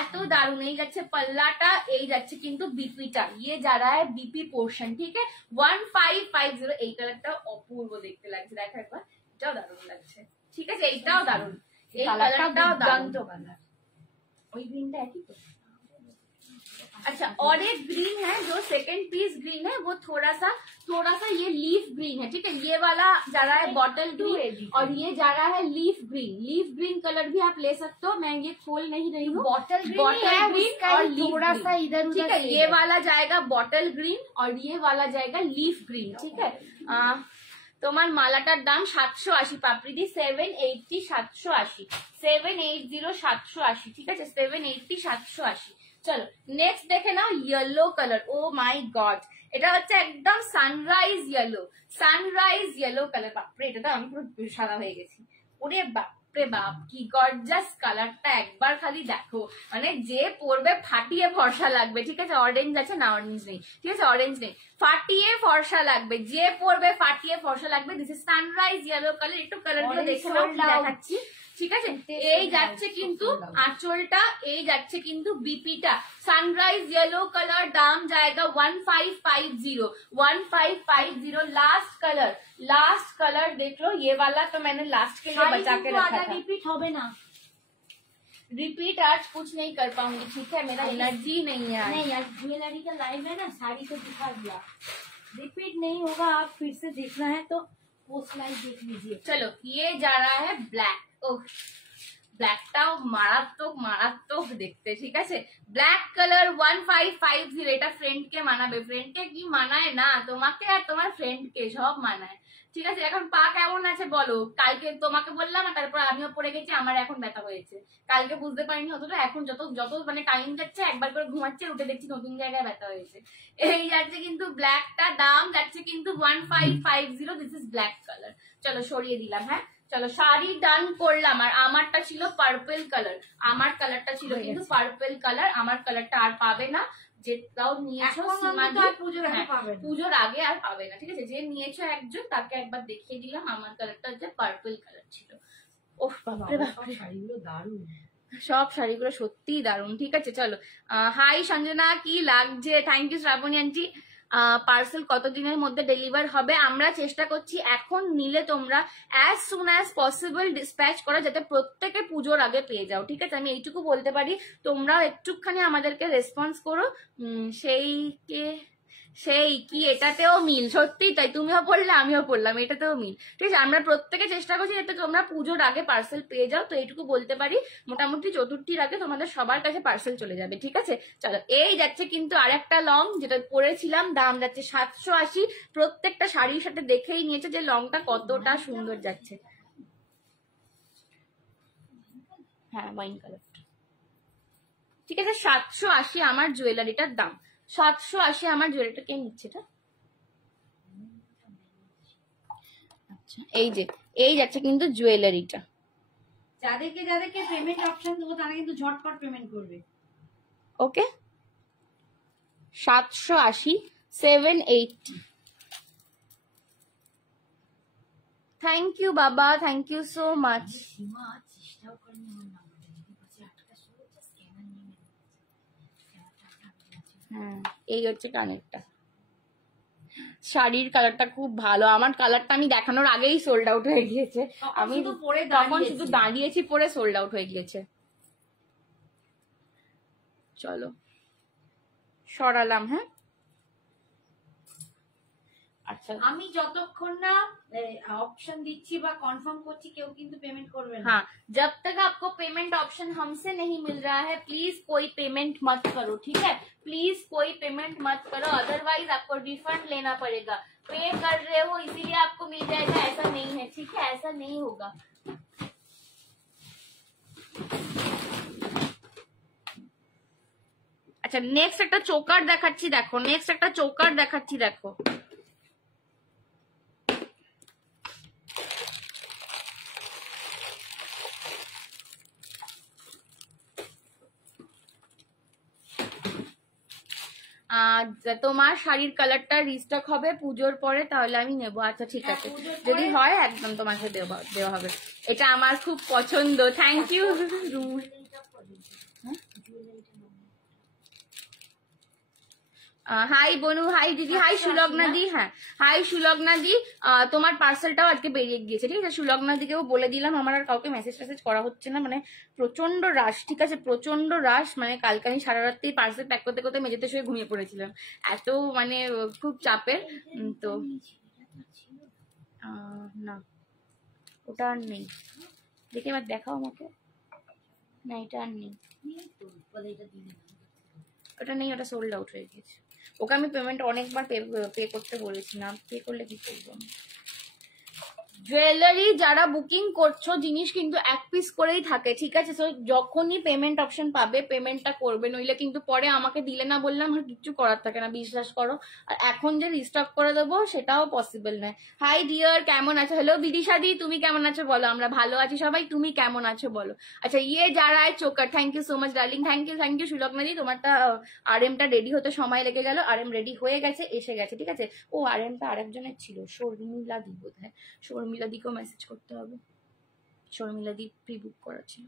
এত দারুণ। এই যাচ্ছে पल्लाटा, এই যাচ্ছে কিন্তু বিপিটা, ये जा रहा है बीपी पोर्शन, ठीक है। 1550। এই কালারটা অপূর্ব দেখতে লাগছে, দেখো একবার, এটাও দারুণ লাগছে, ঠিক আছে, এইটাও দারুণ, এই কালারটাও দারুণ। ওই গ্রিনটা একই তো। अच्छा और एक ग्रीन है जो सेकंड पीस ग्रीन है, वो थोड़ा सा ये लीफ ग्रीन है, ठीक है। ये वाला जा रहा है बॉटल ग्रीन और ये जा रहा है लीफ ग्रीन कलर भी आप ले सकते हो। मैं ये खोल नहीं रही हूँ, बॉटल ग्रीन और थोड़ा सा इधर उधर, ठीक है। ये वाला जाएगा बॉटल ग्रीन और ये वाला जाएगा लीफ ग्रीन, ठीक है। তোমার মালাটার দাম 780 পাপড়ি দি, 780 780, 780 780, ঠিক আছে, 780 780। চলো নেক্সট দেখে নাও, ইয়েলো কালার। ও মাই গড, এটা হচ্ছে একদম সানরাইজ ইয়েলো কালার। বাপরে এটা তো আমি পুরো সাদা হয়ে গেছি, ওরে বাপরে বাপ কি গর্জাস কালারটা, একবার খালি দেখো, মানে যে পরবে ফাটিয়ে ফর্সা লাগবে, ঠিক আছে। অরেঞ্জ আছে না, অরেঞ্জ নেই, ঠিক আছে, অরেঞ্জ নেই, ফাটিয়ে ফর্সা লাগবে, যে পরবে ফাটিয়ে ফর্সা লাগবে। This is sunrise yellow colour. একটু কালার গুলো দেখে নাও, দেখাচ্ছি, ঠিক আছে। এই যাচ্ছে কিন্তু আঁচলটা, এই যাচ্ছে কিন্তু বিপিটা, সানরাইজ येलो कलर। दाम जाएगा 1550। लास्ट कलर देख लो, ये वाला तो मैंने लास्ट के लिए बचा के रखा था। रिपीट होबे ना, रिपीट आज कुछ नहीं कर पाऊंगी, ठीक है, मेरा एनर्जी नहीं है। नहीं यार, ज्वेलरी का लाइव है ना, साड़ी तो दिखा दिया, रिपीट नहीं होगा। आप फिर से देखना है तो पोस्ट लाइव देख लीजिए। चलो ये जा रहा है ब्लैक। ओह ব্ল্যাকটাও মারাত্মক দেখতে, ঠিক আছে। Black colour 1550। এটা ফ্রেন্ডকে মানাবে, ফ্রেন্ডকে কি মানায় না, তোমাকে আর তোমার ফ্রেন্ডকে সব মানায়, ঠিক আছে। এখন পা কেমন আছে বলো, কালকে তোমাকে বললাম আর তারপর আমিও পড়ে গেছি, আমার এখন ব্যথা হয়েছে, কালকে বুঝতে পারিনি অতটা, এখন যত মানে টাইম যাচ্ছে একবার করে ঘুমাচ্ছে, উঠে দেখছি নতুন জায়গায় ব্যথা হয়েছে। এই যাচ্ছে কিন্তু ব্ল্যাকটা, দাম যাচ্ছে কিন্তু 1550। This is black colour. চলো সরিয়ে দিলাম, হ্যাঁ চলো শাড়ি ডান করলাম। আর আমারটা ছিল পার্পল কালার, আমার কালারটা ছিল কিন্তু পার্পল কালার, আমার কালারটা আর পাবে না। যেটাও নিয়েছো এখন সীমা অন্তত দি, আর পুজোর আগে পাবে না। পুজোর আগে আর পাবে না, ঠিক আছে? যে নিয়েছো একজন তাকে একবার দেখিয়ে দিলাম। আমার কালারটা হচ্ছে পার্পল কালার ছিল। ওহ বাপরে বাপরে, শাড়িগুলো দারুণ, সব শাড়িগুলো সত্যি দারুণ। ঠিক আছে চলো, হাই সঞ্জনা, কি লাগছে? Thank you Shrabani aunty. Parcel কতদিনের মধ্যে ডেলিভার হবে? আমরা চেষ্টা করছি এখন নিলে তোমরা as soon as possible dispatch করা, যাতে প্রত্যেকে পুজোর আগে পেয়ে যাও। ঠিক আছে, আমি এইটুকু বলতে পারি, তোমরা একটুখানি আমাদেরকে রেসপন্স করো। সেই কি এটাতেও মিল, সত্যি তাই, তুমিও পড়লে আমিও পড়লাম, এটাতেও মিল। ঠিক আছে, আমরা প্রত্যেকে চেষ্টা করছি যাতে তোমরা পুজোর আগে পার্সেল পেয়ে যাও। তো এইটুকু বলতে পারি, মোটামুটি চতুর্থীর আগে তোমাদের সবার কাছে পার্সেল চলে যাবে। ঠিক আছে চলো, এই যাচ্ছে কিন্তু আরেকটা লং, যেটা পরেছিলাম, দাম যাচ্ছে 780। প্রত্যেকটা শাড়ির সাথে দেখেই নিয়েছে যে লংটা কতটা সুন্দর যাচ্ছে। হ্যাঁ ওয়াইন কালার। ঠিক আছে, 780 আমার জুয়েলারিটার দাম। 780 আমার জুয়েলারিটা। কে নিচ্ছে এটা? আচ্ছা, এই যাচ্ছে কিন্তু জুয়েলারিটা। যাদেরকে পেমেন্ট অপশন দেবো তারা কিন্তু ঝটপট পেমেন্ট করবে। ওকে, 780, 780। থ্যাংক ইউ বাবা, থ্যাংক ইউ সো মাচ। সীমা চেষ্টাও করেনি আমার নাম্বারটা দিতে, পারছে আটকা সরে স্ক্যানার নিয়ে হ্যাঁ, এই হচ্ছে কানেরটা। শাড়ির কালারটা খুব ভালো, আমার কালারটা আমি দেখানোর আগেই সোল্ড আউট হয়ে গিয়েছে। আমি তখন শুধু দাঁড়িয়েছি, পরে সোল্ড আউট হয়ে গিয়েছে। চলো সরালাম। হ্যাঁ আচ্ছা, আমি যতক্ষণ না ऑप्शन দিচ্ছি বা কনফার্ম করছি কেউ কিন্তু পেমেন্ট করবে না। हाँ, जब तक आपको पेमेंट ऑप्शन हमसे नहीं मिल रहा है प्लीज कोई पेमेंट मत करो। ठीक है, प्लीज कोई पेमेंट मत करो, अदरवाइज आपको रिफंड लेना पड़ेगा। पे कर रहे हो इसीलिए आपको मिल जाएगा, ऐसा नहीं है। ठीक है, ऐसा नहीं होगा। আচ্ছা, নেক্সট একটা চোকার দেখাচ্ছি, দেখো। নেক্সট একটা চোকার দেখাচ্ছি, দেখো। তোমার শাড়ির কালারটা রিস্টক হবে পুজোর পরে, তাহলে আমি নেবো। আচ্ছা ঠিক আছে, যদি হয় একদম তোমাকে দেওয়া হবে। এটা আমার খুব পছন্দ, থ্যাংক ইউ। হাই বনু, হাই দিদি, হাই সুলগ্না দি। হ্যাঁ হাই সুলগ্না দি, তোমার পার্সেলটাও আজকে বেরিয়ে গিয়েছে। ঠিক আছে, সুলগ্না দিকেও বলে দিলাম। আমার আর কাউকে মেসেজ টেসেজ করা হচ্ছে না, মানে প্রচন্ড রাশ। ঠিক আছে, প্রচন্ড রাশ, মানে কালকে আমি সারা রাত্রি পার্সেল প্যাক করতে করতে মেঝেতে শুয়ে ঘুমিয়ে পড়েছিলাম, এত মানে খুব চাপের। তো না, ওটা আর নেই। দেখে এবার দেখাও আমাকে। না এটা আর নেই, ওটা নেই, ওটা সোল্ড আউট হয়ে গেছে। ওকে আমি পেমেন্ট অনেকবার পে করতে বলেছি, না পে করলে কি করবো আমি। জুয়েলারি যারা বুকিং করছো, জিনিস কিন্তু এক পিস করেই থাকে। ঠিক আছে, তো যখনই পেমেন্ট অপশন পাবে পেমেন্টটা করবে, নইলে কিন্তু পরে আমাকে দিলে না বললাম আমার কিচ্ছু করার থাকে না, বিশ্বাস করো। আর এখন যে রিস্টক করে দেবো সেটাও পসিবল নয়। হাই ডিয়ার, কেমন আছো? হ্যালো বিদিশা দি, তুমি কেমন আছো বলো? আমরা ভালো আছি সবাই, তুমি কেমন আছো বলো? আচ্ছা, ইয়ে যারা choker, thank you so much darling, thank you Sulagna di. তোমারটা আরএমটা রেডি হতে সময় লেগে গেল, আরএম রেডি হয়ে গেছে, এসে গেছে। ঠিক আছে, ও আরএমটা আরেকজনের ছিল, শর্মিলা দি বোধ হয়, শর্মিলা দিকেও মেসেজ করতে হবে। শর্মিলা দি প্রি বুক করা ছিল।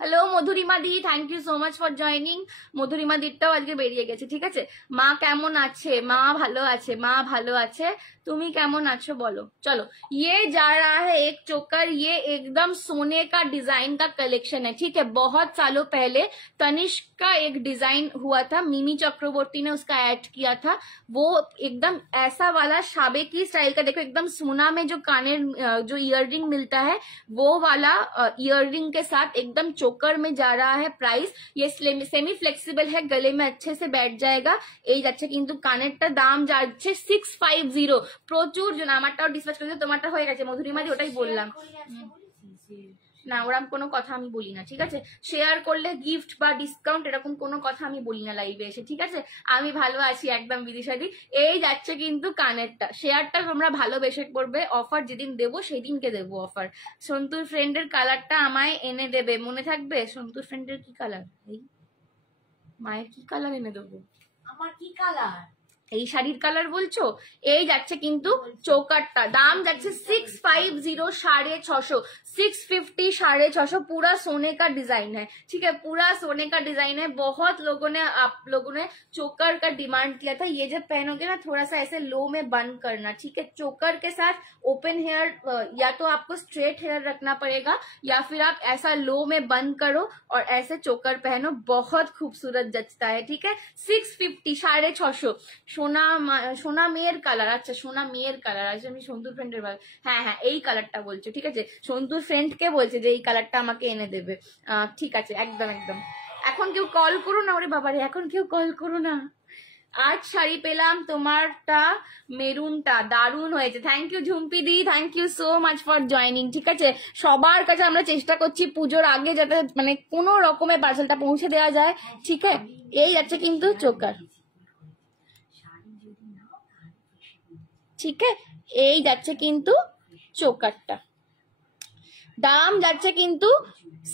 Hello Madhurima di, thank you so much for joining. Madhurima দিরটাও আজকে বেরিয়ে গেছে। ঠিক আছে, মা কেমন আছে? মা ভালো আছে, মা ভালো আছে। তুমি কেমন আছো বলো? চলো, ये जा रहा है एक चोकर, ये एकदम सोने का डिजाइन का कलेक्शन है। ठीक है, बहुत सालों पहले तनिष्क का एक डिजाइन हुआ था, मिमी चक्रवर्ती ने उसका ऐड किया था। वो एकदम ऐसा वाला शाबे की स्टाइल का, देखो एकदम सोना में जो काने जो ईयररिंग मिलता है वो वाला ईयररिंग के साथ एकदम चोकर में जा रहा है। प्राइस ये सेमी फ्लेक्सिबल है, गले में अच्छे से बैठ जाएगा। এই যাচ্ছে কিন্তু কানেরটা দাম যাচ্ছে 650। প্রচুর জন, আমারটাও ডিসপ্যাচ করেছে, তোমারটা হয়ে গেছে মধুরিমা দি, ওটাই বললাম। না ওরকম কোনো কথা আমি বলি না। ঠিক আছে, শেয়ার করলে গিফট বা ডিসকাউন্ট এরকম কোনো কথা আমি বলি না লাইভে এসে। ঠিক আছে, আমি ভালো আছি একদম বিদিশাদি। এই যাচ্ছে কিন্তু কানেরটা, শেয়ারটা তোমরা ভালোবেসে করবে। অফার যেদিন দেবো সেদিনকে দেবো অফার। সন্তুর ফ্রেন্ডের কালারটা আমায় এনে দেবে, মনে থাকবে? সন্তুর ফ্রেন্ডের কি কালার? এই মায়ের কি কালার এনে দেবো? আমার কি কালার? এই শাড়ির কালার বলছো? এই যাচ্ছে কিন্তু চৌকারটা, দাম যাচ্ছে 650, 650, 650, 650। पूरा सोने का डिजाइन है, ठीक है, पूरा सोने का डिजाइन है। बहुत लोगों ने, आप लोगों ने चोकर का डिमांड किया था। ये जब पहनोगे ना थोड़ा सा ऐसे लो में बंद करना, ठीक है। चोकर के साथ ओपन हेयर, या तो आपको स्ट्रेट हेयर रखना पड़ेगा या फिर आप ऐसा लो में बंद करो और ऐसे चोकर पहनो, बहुत खूबसूरत जचता है, ठीक है। 650, 650। সোনা মেয়ের কালার, আচ্ছা সোনা মেয়ের কালার, আচ্ছা আমি সন্তুর ফ্রেন্ডের, হ্যাঁ হ্যাঁ এই কালারটা বলছো, ঠিক আছে। সন্তুর ফ্রেন্ডকে বলছে যে এই কালারটা আমাকে এনে দেবে, ঠিক আছে, একদম একদম। এখন কেউ কল করো না, ওরে বাবারে এখন কেউ কল করো না। আজ শাড়ি পেলাম তোমারটা, মেরুনটা দারুণ হয়েছে। Thank you Jhumpi di, thank you so much for joining, ঠিক আছে। সবার কাছে আমরা চেষ্টা করছি পুজোর আগে যাতে মানে কোনো রকমের পার্সেলটা পৌঁছে দেওয়া যায়, ঠিক আছে। এই যাচ্ছে কিন্তু চোকার, ঠিক আছে। এই যাচ্ছে কিন্তু চোকারটা, দাম যাচ্ছে কিন্তু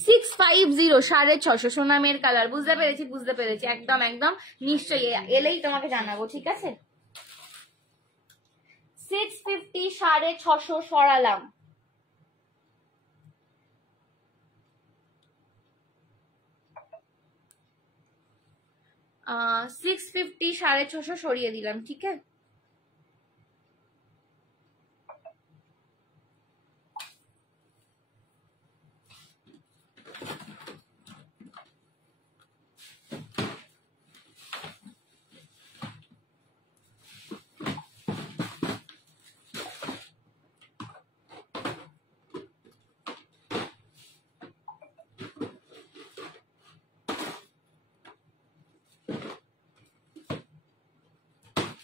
650, 650। সোনামের কালার, বুঝতে পেরেছি বুঝতে পেরেছি, একদম একদম, নিশ্চয়ই এলেই তোমাকে জানাবো, ঠিক আছে। 650, 650 সরালাম। আহ 650, 650 সরিয়ে দিলাম, ঠিক আছে।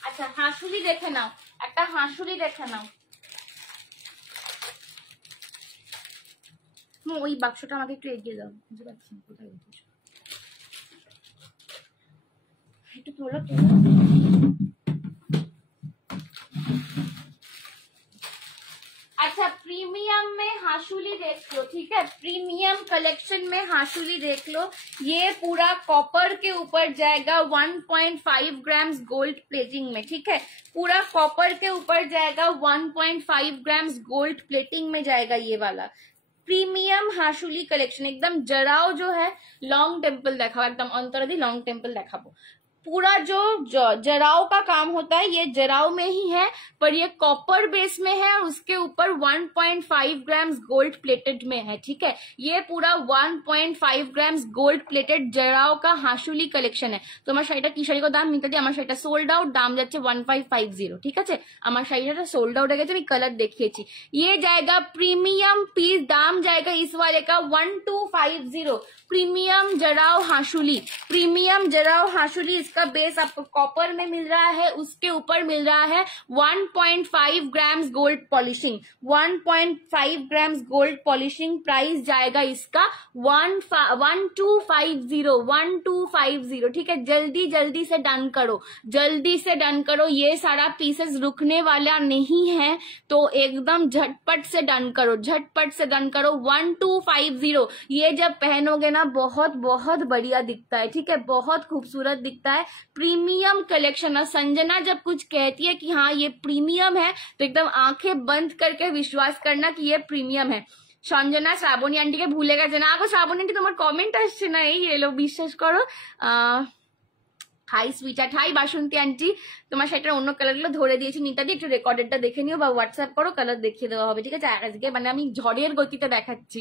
আচ্ছা হাঁসুলি দেখে নাও, একটা হাঁসুলি দেখে নাও। ওই বাক্সটা আমাকে একটু এগিয়ে দাও, বুঝতে পারছি না কোথায় রেখেছো, একটু তোলো তোলো। अच्छा प्रीमियम में हाशुली देख लो, ठीक है, प्रीमियम कलेक्शन में हाशुली देख लो। ये पूरा कॉपर के ऊपर जाएगा 1.5 ग्राम्स गोल्ड प्लेटिंग में, ठीक है, पूरा कॉपर के ऊपर जाएगा 1.5 ग्राम्स गोल्ड प्लेटिंग में जाएगा ये वाला प्रीमियम हाशुली कलेक्शन। एकदम जराओ जो है लॉन्ग टेम्पल देखाओ, एकदम अंतरादी लॉन्ग टेम्पल देखाबो। पूरा जो जराव का काम होता है ये जराव में ही है, पर ये कॉपर बेस में है और उसके ऊपर 1.5 ग्राम्स गोल्ड प्लेटेड में है, ठीक है। ये पूरा 1.5 ग्राम्स गोल्ड प्लेटेड जराव का हाशुली कलेक्शन है। तो আমার শাড়িটা কি শাড়ি দাম মিতা দি, আমার শাড়িটা সোল্ড আউট, দাম যাচ্ছে 1550, ঠিক আছে। আমার শাড়িটা সোল্ড आउट হয়ে গেছে, আমি কালার দেখিয়েছি। ये जाएगा प्रीमियम पीस, दाम जाएगा इस वाले का 1250। प्रीमियम जराव हाशुली, प्रीमियम जराव हाशुली, इसका बेस आपको कॉपर में मिल रहा है, उसके ऊपर मिल रहा है 1.5 grams gold polishing, 1.5 grams gold polishing. Price जाएगा इसका 1250, ठीक है। जल्दी जल्दी से डन करो, जल्दी से डन करो, ये सारा पीसेस रुकने वाला नहीं है, तो एकदम झटपट से डन करो, झटपट से डन करो। 1250, ये जब पहनोगे ना बहुत बहुत बढ़िया दिखता है, ठीक है, बहुत खूबसूरत दिखता है। प्रीमियम कलेक्शन है। संजना जब कुछ कहती है कि हाँ ये प्रीमियम है तो एकदम आंखें बंद करके विश्वास करना कि ये प्रीमियम है। সঞ্জনা শ্রাবণী আন্টিকে ভুলে গেছে না গো, শ্রাবণী আন্টি তোমার কমেন্ট আসছে না, এই এলো বিশ্বাস করো। হাই সুইটার্ট, হাই বাসন্তী আন্টি, তোমার শাড়িটার অন্য কালারগুলো ধরে দিয়েছি নিতা দি, একটু রেকর্ডেডটা দেখে নিও বা হোয়াটসঅ্যাপ করো, কালার দেখিয়ে দেওয়া হবে, ঠিক আছে। আজকে মানে আমি ঝড়ের গতিতে দেখাচ্ছি,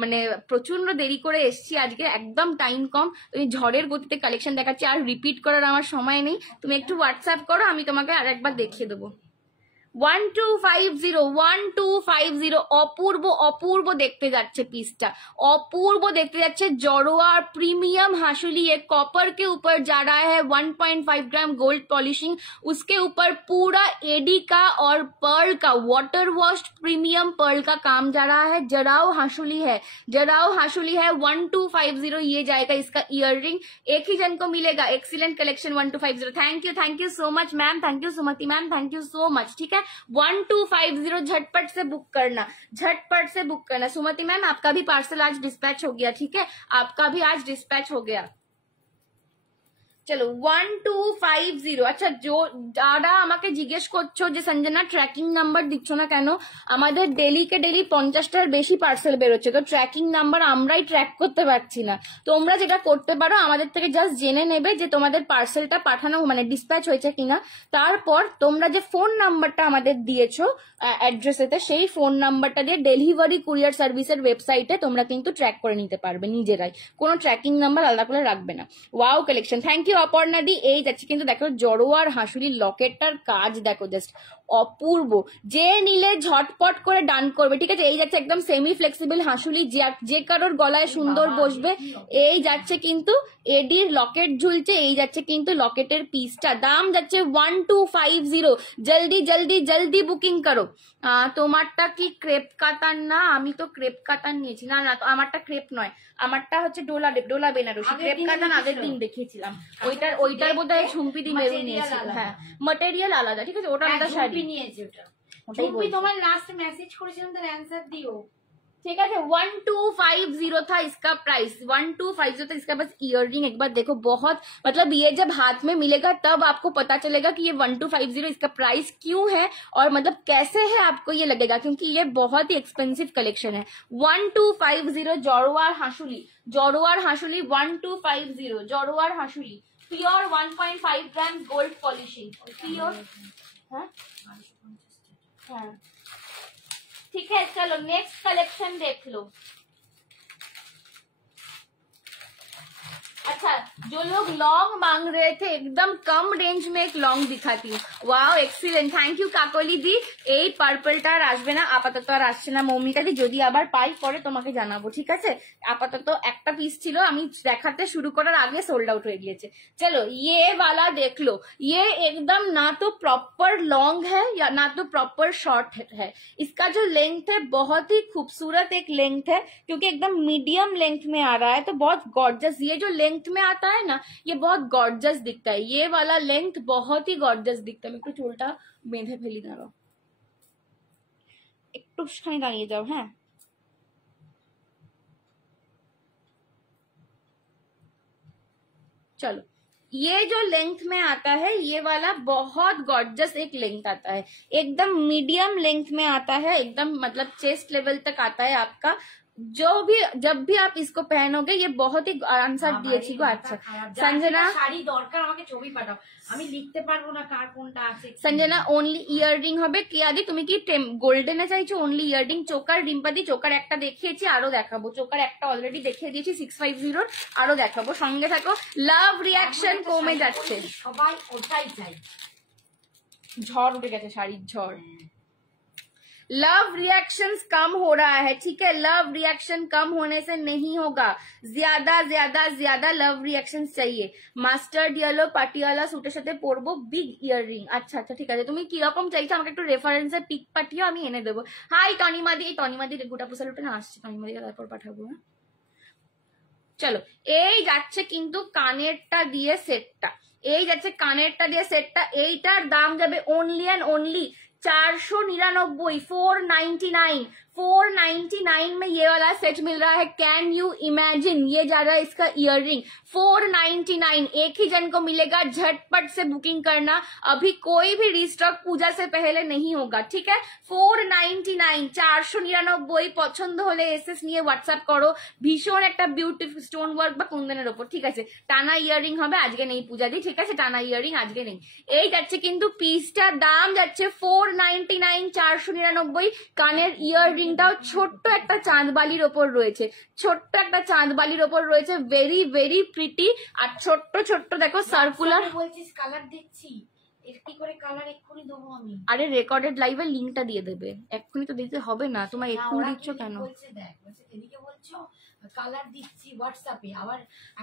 মানে প্রচন্ড দেরি করে এসছি আজকে, একদম টাইম কম, তুমি ঝড়ের গতিতে কালেকশন দেখাচ্ছি, আর রিপিট করার আমার সময় নেই। তুমি একটু হোয়াটসঅ্যাপ করো, আমি তোমাকে আর একবার দেখিয়ে দেবো। 1250, অপূর্ব অপূর্ব দেখতে যাচ্ছে পিসটা, অপূর্ব দেখতে যাচ্ছে। জড়োয়া प्रीमियम हाशुली, ये कॉपर के ऊपर जा रहा है 1.5 ग्राम गोल्ड पॉलिशिंग, उसके ऊपर पूरा एडी का और पर्ल का वाटर वॉश प्रीमियम पर्ल का काम जा रहा है। जराव हाशुली है, जराव हाशुली है। 1250 ये जाएगा इसका इयर रिंग, एक ही जन को मिलेगा। Excellent collection 1250। Thank you so much ma'am, thank you Sumati ma'am, thank you so much, ठीक है। 1250 झटपट से बुक करना, झटपट से बुक करना। सुमति मैम आपका भी पार्सल आज डिस्पैच हो गया, ठीक है, आपका भी आज डिस्पैच हो गया। চলো 1250। আচ্ছা, যারা আমাকে জিজ্ঞেস করছো যে সঞ্জনা ট্র্যাকিং নাম্বার দিচ্ছ না কেন, আমাদের ডেলিকে ডেলি 50টার বেশি পার্সেল বেরোচ্ছে, তো ট্র্যাকিং নাম্বার আমরাই ট্র্যাক করতে পারছি না। তোমরা যেটা করতে পারো, আমাদের থেকে জাস্ট জেনে নেবে যে তোমাদের পার্সেলটা পাঠানো মানে ডিসপ্যাচ হয়েছে কিনা, তারপর তোমরা যে ফোন নাম্বারটা আমাদের দিয়েছো অ্যাড্রেসেতে, সেই ফোন নাম্বারটা দিয়ে ডেলিভারি কুরিয়ার সার্ভিসের ওয়েবসাইটে তোমরা কিন্তু ট্র্যাক করে নিতে পারবে নিজেরাই, কোনো ট্র্যাকিং নাম্বার আলাদা করে রাখবে না। Wow collection, thank you Aparna di. এই যাচ্ছে কিন্তু দেখো জড়োয়ার হাঁসুলির লকেটটার কাজ দেখো, জাস্ট অপূর্ব। যে নিলে ঝটপট করে ডান করবে, ঠিক আছে। এই যাচ্ছে একদম সেমি ফ্লেক্সিবল হাঁসুলি, যে কারোর গলায় সুন্দর বসবে। এই যাচ্ছে কিন্তু এডির লকেট ঝুলছে, এই যাচ্ছে কিন্তু লকেটের পিসটা, দাম যাচ্ছে 1250। জলদি জলদি জলদি বুকিং করো। তোমারটা কি ক্রেপ কাতান না? আমি তো ক্রেপ কাতান নিয়েছি। না না, আমারটা ক্রেপ নয়, আমারটা হচ্ছে ডোলা বেনারসি। ক্রেপ কাতান আগের দিন দেখিয়েছিলাম, ওইটার বোধহয় ঝুমপি দি মেরুন নিয়েছি। হ্যাঁ, ম্যাটেরিয়াল আলাদা, ঠিক আছে, ওটা আলাদা শাড়ি নিয়েছে। ওটা তোমার লাস্ট মেসেজ করেছিলাম, তার অ্যানসার দিও। ठीक है, 1250 था इसका प्राइस, 1250 था इसका। बस इयररिंग एक बार देखो, बहुत मतलब ये जब हाथ में मिलेगा तब आपको पता चलेगा कि ये 1250 इसका प्राइस क्यों है और मतलब कैसे है, आपको ये लगेगा, क्योंकि ये बहुत ही एक्सपेंसिव कलेक्शन है। 1250 जड़ोआर हांसुली, 1250 जड़ोआर हांसुली, pure 1.5 gram gold polishing, pure. हाँ ठीक है, चलो नेक्स्ट कलेक्शन देख लो। अच्छा, जो लोग लॉन्ग मांग रहे थे, एकदम कम रेंज में एक लॉन्ग दिखाती हूँ। Wow excellent, thank you Kakali দি। এই পার্পলটা আর আসবে না আপাতত, আর আসছে না মৌমিতা দি, যদি আবার পাই পরে তোমাকে জানাবো, ঠিক আছে। আপাতত একটা পিস ছিল, আমি দেখাতে শুরু করার আগে সোল্ড আউট হয়ে গিয়েছে। चलो ये वाला देख लो, ये एकदम ना तो प्रॉपर लॉन्ग है या ना तो प्रॉपर शॉर्ट है। इसका जो लेंथ है बहुत ही खूबसूरत एक लेंथ है, क्योंकि एकदम मीडियम लेंथ में आ रहा है, तो बहुत गॉर्जस। ये जो लेंथ में आता है ना, ये बहुत गॉर्जस दिखता है, ये वाला लेंथ बहुत ही गॉर्जस दिखता है। मेरे को चोलटा बेंधे फेली दाঁড়াও, একটুখানি দাঁড়িয়ে যাও। হ্যাঁ, चलो ये जो लेंथ में आता है, ये वाला बहुत गॉर्जस एक लेंथ आता है, एकदम मीडियम लेंथ में आता है, एकदम मतलब चेस्ट लेवल तक आता है आपका। जब भी आप इसको पहनोगे, ये बहुत ही आंसर দিয়েছি গো। আচ্ছা সঞ্জনা, শাড়ি দরকার আমাকে ছবি পাঠাও, আমি লিখতে পারবো না কার কোনটা আছে। সঞ্জনা অনলি ইয়াররিং হবে। কিয়াদি তুমি কি গোল্ডেনে চাইছো? Only earring. চোকার রিম্পাদি, চোকার একটা দেখিয়েছি, আরো দেখাবো। চোকার একটা অলরেডি দেখিয়ে দিয়েছি 650, আরো দেখাবো, সঙ্গে থাকো। লাভ রিয়াকশন কমে যাচ্ছে, সবাই ওটাই চাই। ঝড় উঠে গেছে, শাড়ির ঝড়। लव रिएक्शंस कम हो रहा है, ठीक है। लव रिएक्शन कम होने से नहीं होगा, ज्यादा ज्यादा ज्यादा लव रिएक्शंस चाहिए। মাস্টার্ড ইয়েলো পাটিয়ালা সুটের সাথে পরবো, বিগ ইয়াররিং। আচ্ছা আচ্ছা ঠিক আছে, তুমি কিরকম চাইছো আমাকে একটু রেফারেন্সের পিক পাঠিও, আমি এনে দেবো। হাই টনিমাদি, এই টনিমাদির গোটা পোষালুটা না আসছে, টনিমাদিকে তারপর পাঠাবো। হ্যাঁ চলো, এই যাচ্ছে কিন্তু কানেরটা দিয়ে সেটটা, এই যাচ্ছে কানেরটা দিয়ে সেটটা। এইটার দাম যাবে অনলি অ্যান্ড অনলি 499, 499 में ये वाला सेट मिल रहा है। कैन यू इमेजिन, ये जा रहा है इसका इयररिंग 499, एक ही जन को मिलेगा। झटपट से बुकिंग करना, अभी कोई भी रिस्टॉक पूजा से पहले नहीं होगा, ठीक है। 499, 499। পছন্দ হলে এসএস নিয়ে হোয়াটসঅ্যাপ করো। ভীষণ একটা বিউটিফুল স্টোন ওয়ার্ক বা কুন্দনের ওপর, ঠিক আছে। টানা ইয়াররিং হবে, আজকে নেই পূজা দি, ঠিক আছে। টানা ইয়াররিং আজকে নেই। এই যাচ্ছে কিন্তু পিসটার দাম যাচ্ছে 499, 499। কানের ইয়াররিংটাও ছোট্ট একটা চাঁদবালির ওপর রয়েছে, ছোট্ট একটা চাঁদবালির ওপর রয়েছে, ভেরি ভেরি প্রিটি। আর ছোট্ট ছোট্ট দেখো সার্কুলার। বলছিস কালার দেখছি, কি করে কালার এক্ষুনি দেবো আমি? আরে রেকর্ডেড লাইভের লিঙ্কটা দিয়ে দেবে, এক্ষুনি তো দিতে হবে না, তোমার এক্ষুনি দিচ্ছ কেন? বলছে দেখ, বলছে এদিকে বলছো কালার দিচ্ছি হোয়াটসঅ্যাপে, আবার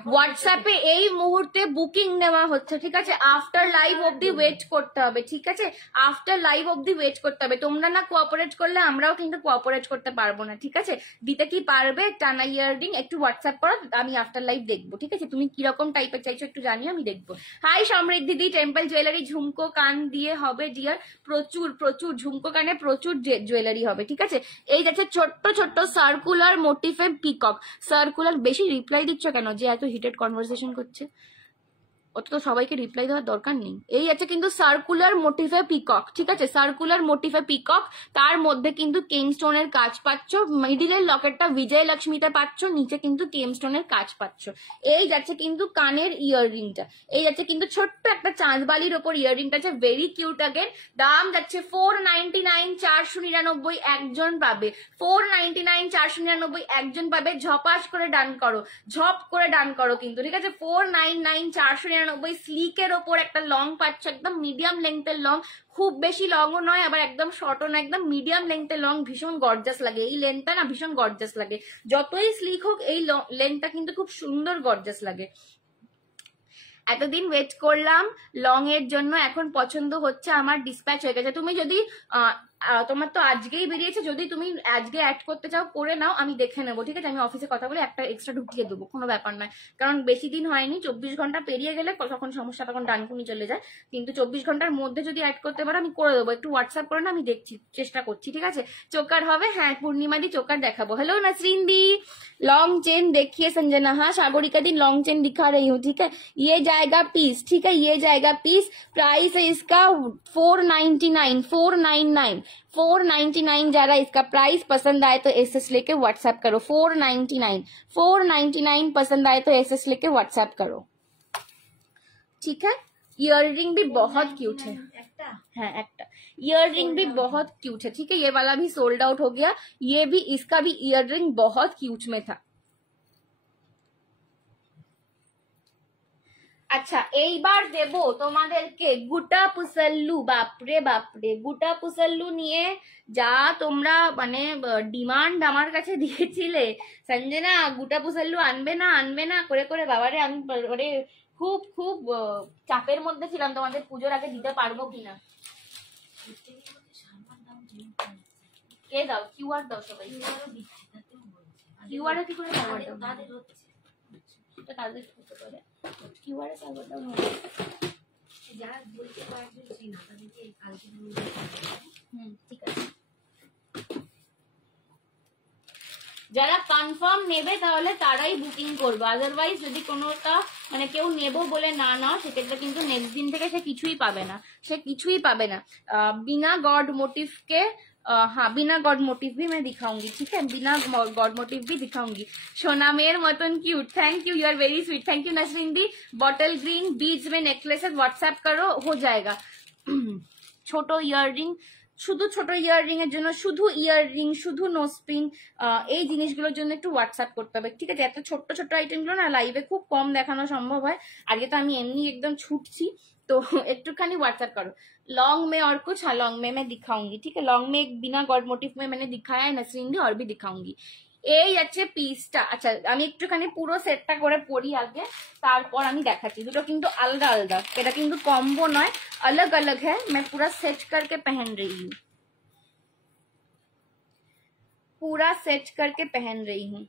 হোয়াটসঅ্যাপে এই মুহূর্তে বুকিং নেওয়া হচ্ছে, ঠিক আছে। আফটার লাইভ অবধি ওয়েট করতে হবে, ঠিক আছে। আফটার লাইভ অবধি ওয়েট করতে হবে। তোমরা না কোঅপারেট করলে আমরাও কিন্তু কোঅপারেট করতে পারবো না, ঠিক আছে। দিতে কি পারবে টানা ইয়াররিং? একটু হোয়াটসঅ্যাপ করো, আমি আফটার লাইভ দেখবো, ঠিক আছে। তুমি কিরকম টাইপের চাইছো একটু জানিও, আমি দেখবো। হাই সমৃদ্ধি দি, টেম্পল জুয়েলারি ঝুমকো কান দিয়ে হবে ডিয়ার, প্রচুর প্রচুর ঝুমকো কানে প্রচুর জুয়েলারি হবে, ঠিক আছে। এই যাচ্ছে ছোট্ট ছোট্ট সার্কুলার মোটিফে পিকক, সার্কুলার। বেশি রিপ্লাই দিচ্ছ কেন যে এত হিটেড কনভারসেশন করছে? অত তো সবাইকে রিপ্লাই দেওয়ার দরকার নেই। এই আছে কিন্তু সার্কুলার মোটিফে পিকক, ঠিক আছে, সার্কুলার মোটিফে পিকক, তার মধ্যে কিন্তু কেম স্টোনের কাজ পাচ্ছ, মিডিলের লকেটটা বিজয়লক্ষ্মীতে পাচ্ছ, নিচে কিন্তু কেম স্টোনের কাজ পাচ্ছ। এই যাচ্ছে কিন্তু কানের ইয়াররিংটা, এই যাচ্ছে কিন্তু ছোট্ট একটা চাঁদবালির ওপর ইয়াররিংটা আছে, ভেরি কিউট। আগেন দাম যাচ্ছে 499, 499 একজন পাবে, 499, 499 একজন পাবে। ঝপাস করে ডান করো, ঝপ করে ডান করো কিন্তু, ঠিক আছে। 499, 499 স্লিকের ওপর একটা লং পাচ্ছ, একদম মিডিয়াম লেন্থের লং, খুব বেশি লংও নয় আবার একদম শর্টও না, একদম মিডিয়াম লেন্থের লং, ভীষণ গর্জাস লাগে এই লেন্থটা না, ভীষণ গর্জাস লাগে। যতই স্লিক হোক এই লেন্থটা কিন্তু খুব সুন্দর গর্জাস লাগে। এতদিন ওয়েট করলাম লং এর জন্য, এখন পছন্দ হচ্ছে আমার, ডিসপ্যাচ হয়ে গেছে। তুমি যদি তোমার তো আজকেই বেরিয়েছে, যদি তুমি আজকে অ্যাড করতে চাও করে নাও, আমি দেখে নেবো, ঠিক আছে। আমি অফিসে কথা বলে একটা এক্সট্রা ঢুকিয়ে দেবো, কোনো ব্যাপার নয়। কারণ বেশি দিন হয়নি, 24 ঘন্টা পেরিয়ে গেলে তখন সমস্যা, তখন ডানকুনি চলে যায়। কিন্তু 24 ঘন্টার মধ্যে যদি অ্যাড করতে পারো আমি করে দেবো, একটু হোয়াটসঅ্যাপ করে না, আমি দেখছি, চেষ্টা করছি, ঠিক আছে। চোকার হবে, হ্যাঁ পূর্ণিমা দি চোকার দেখাবো। हेलो नसरीन दी, लॉन्ग चेन देखिए संजना, हाँ सागरिका दी लॉन्ग चेन दिखा रही हूँ, ठीक है। ये जाएगा पीस, ठीक है, ये जाएगा पीस। प्राइस है इसका 499, 499, 499 जा रहा है इसका प्राइस। पसंद आए तो एसएस लेके व्हाट्सएप करो। 499, 499 पसंद आए तो एसएस लेके व्हाट्सएप करो, ठीक है। इयररिंग भी बहुत क्यूट है, हाँ एक इयररिंग भी बहुत क्यूट है, ठीक है। ये वाला भी सोल्ड आउट हो गया, ये भी, इसका भी इयररिंग बहुत क्यूट में था। আচ্ছা এইবার দেব তোমাদেরকে গুটা পুসল্লু। বাপরে বাপরে, গুটা পুসল্লু নিয়ে যা তোমরা মানে ডিমান্ড আমার কাছে দিয়েছিলে, সঞ্জনা গুটা পুসল্লু আনবে না আনবে না করে করে, বাবারে আমি মানে খুব খুব চাপের মধ্যে ছিলাম, তোমাদের পুজোর আগে দিতে পারবো কিনা। কে দাও, কিউআর দাও সবাই, কিউআর কি করে সার্ভার দাও, তাদের হতে পারে কিউআর সার্ভার দাও, যারা বলতে পারবে না তাদেরকে কালকে ঠিক আছে। যারা কনফার্ম নেবে তাহলে তারাই বুকিং করবে, আদারওয়াইজ যদি কোনোটা মানে কেউ নেবো বলে না নাও, সেক্ষেত্রে কিন্তু নেক্সট দিন থেকে সে কিছুই পাবে না, সে কিছুই পাবে না। बिना गॉड मोटिव के हाँ बिना गॉड मोटिव भी मैं दिखाऊंगी, ठीक है, बिना गॉड मोटिव भी दिखाऊंगी। सोनामेर मतन cute, thank you, you are very sweet, thank you Nasreen di. Bottle green beads में नेकलेस व्हाट्सएप करो, हो जाएगा। ছোট ইয়াররিং, শুধু ছোট ইয়াররিং এর জন্য, শুধু ইয়াররিং, শুধু নোসপিন, এই জিনিসগুলোর জন্য একটু হোয়াটসঅ্যাপ করতে হবে, ঠিক আছে। এত ছোট্ট ছোট্ট আইটেমগুলো না লাইভে খুব কম দেখানো সম্ভব হয়, আজকে তো আমি এমনি একদম ছুটছি, तो একটুখানি হোয়াটসঅ্যাপ করো। लॉन्ग में और कुछ, हाँ लॉन्ग में मैं दिखाऊंगी, ठीक है। लॉन्ग में एक बिना गॉड मोटिव में मैंने दिखाया है नसरीन दी, और भी दिखाऊंगी। এই আছে পিসটা। আচ্ছা আমি একটুখানি পুরো সেটটা করে পরি আগে, তারপর আমি দেখাচ্ছি। দুটো কিন্তু আলাদা আলাদা, এটা কিন্তু কম্বো নয়, अलग अलग है। मैं पूरा सेट करके पहन रही हूँ, पूरा सेट करके पहन रही हूँ।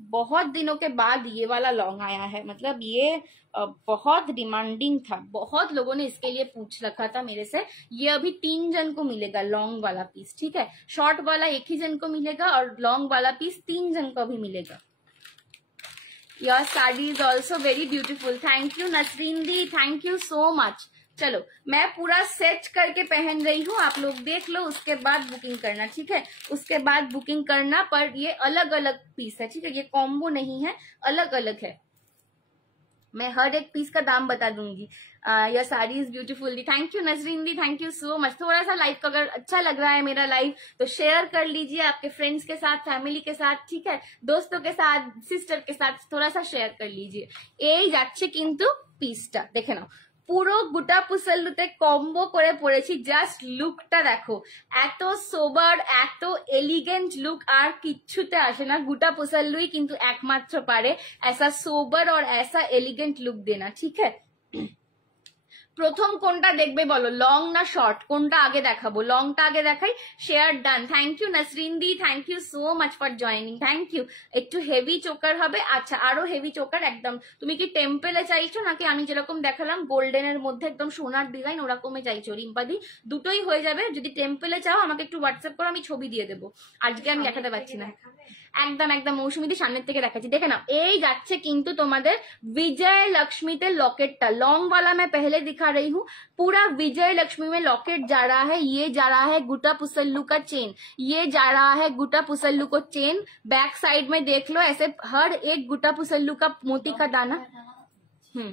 बहुत दिनों के बाद ये वाला लॉन्ग आया है, मतलब ये बहुत डिमांडिंग था, बहुत लोगों ने इसके लिए पूछ रखा था मेरे से। ये अभी 3 जन को मिलेगा लॉन्ग वाला पीस, ठीक है। शॉर्ट वाला 1 ही जन को मिलेगा और लॉन्ग वाला पीस 3 जन को भी मिलेगा। Your sari is also very beautiful, thank you Nasreen the, thank you so much. चलो मैं पूरा सेट करके पहन रही हूँ, आप लोग देख लो, उसके बाद बुकिंग करना, ठीक है। उसके बाद बुकिंग करना, पर ये अलग अलग पीस है, ठीक है, ये कॉम्बो नहीं है, अलग अलग है। मैं हर एक पीस का दाम बता दूंगी। Your sari is beautiful the, thank you Nasreen the, thank you so much. थोड़ा सा लाइव का अगर अच्छा लग रहा है मेरा लाइव तो शेयर कर लीजिए आपके फ्रेंड्स के साथ, फैमिली के साथ, ठीक है, दोस्तों के साथ, सिस्टर के साथ थोड़ा सा शेयर कर लीजिए। এই যাচ্ছে কিন্তু পিসটা দেখে নাও, পুরো গোটা পুসল্লুতে কম্বো করে পড়েছি। জাস্ট লুকটা দেখো, এত সোবার, এত এলিগেন্ট লুক আর কিচ্ছুতে আসে না। গোটা পুসল্লুই কিন্তু একমাত্র পারে ऐसा सोबर और ऐसा एलिगेंट लुक देना, ठीक है। প্রথম কোনটা দেখবে বলো, লং না শর্ট, কোনটা আগে দেখাবো? লংটা আগে দেখাই। Share done, thank you Nasrin দি, thank you so much for joining, thank you. একটু হেভি চোকার হবে, আচ্ছা আরো হেভি চোকার একদম। তুমি কি টেম্পেলে চাইছো নাকি আমি যেরকম দেখালাম গোল্ডেনের মধ্যে একদম সোনার ডিজাইন ওরকমই চাইছো? রিম্পাদি দুটোই হয়ে যাবে। যদি টেম্পেলে চাও আমাকে একটু হোয়াটসঅ্যাপ করো, আমি ছবি দিয়ে দেবো, আজকে আমি দেখাতে পারছি না। একদম একদম মৌসুমীদি সামনের থেকে দেখাচ্ছি, দেখে নাও। এই যাচ্ছে কিন্তু তোমাদের विजय लक्ष्मी ते लॉकेटটা, लॉन्ग वाला मैं पहले दिखा रही हूँ। पूरा विजय लक्ष्मी में लॉकेट जा रहा है, ये जा रहा है गुटा पुसल्लू का चेन, ये जा रहा है गुटा पुसल्लू को चेन। बैक साइड में देख लो ऐसे हर एक गुटा पुसल्लू का मोती का दाना,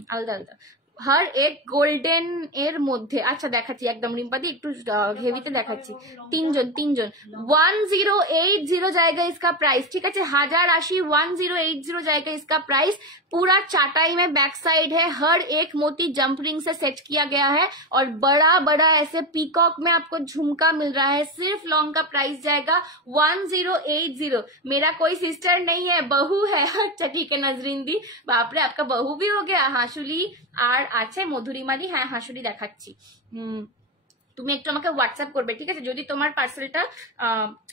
আলাদা আলাদা, हर एक गोल्डन এর মধ্যে। আচ্ছা দেখাচ্ছি একদম রিম্পাদি, একটু হেভিতে দেখাচ্ছি। তিনজন 1080 जाएगा इसका प्राइस, ठीक है 1080 1080 जाएगा इसका प्राइस। पूरा चाटाई में बैक साइड है, हर एक मोती जंप रिंग से सेट किया गया है और बड़ा बड़ा ऐसे पीकॉक में आपको झुमका मिल रहा है। सिर्फ लॉन्ग का प्राइस जाएगा 1080। मेरा कोई सिस्टर नहीं है, बहू है। अच्छा ठीक है नजरीन दी, बाप रे आपका बहू भी हो गया। हाशुली আর আছে মধুরিমাদি, হ্যাঁ হাসুরি দেখাচ্ছি। তুমি একটু আমাকে হোয়াটসঅ্যাপ করবে, ঠিক আছে? যদি তোমার পার্সেলটা,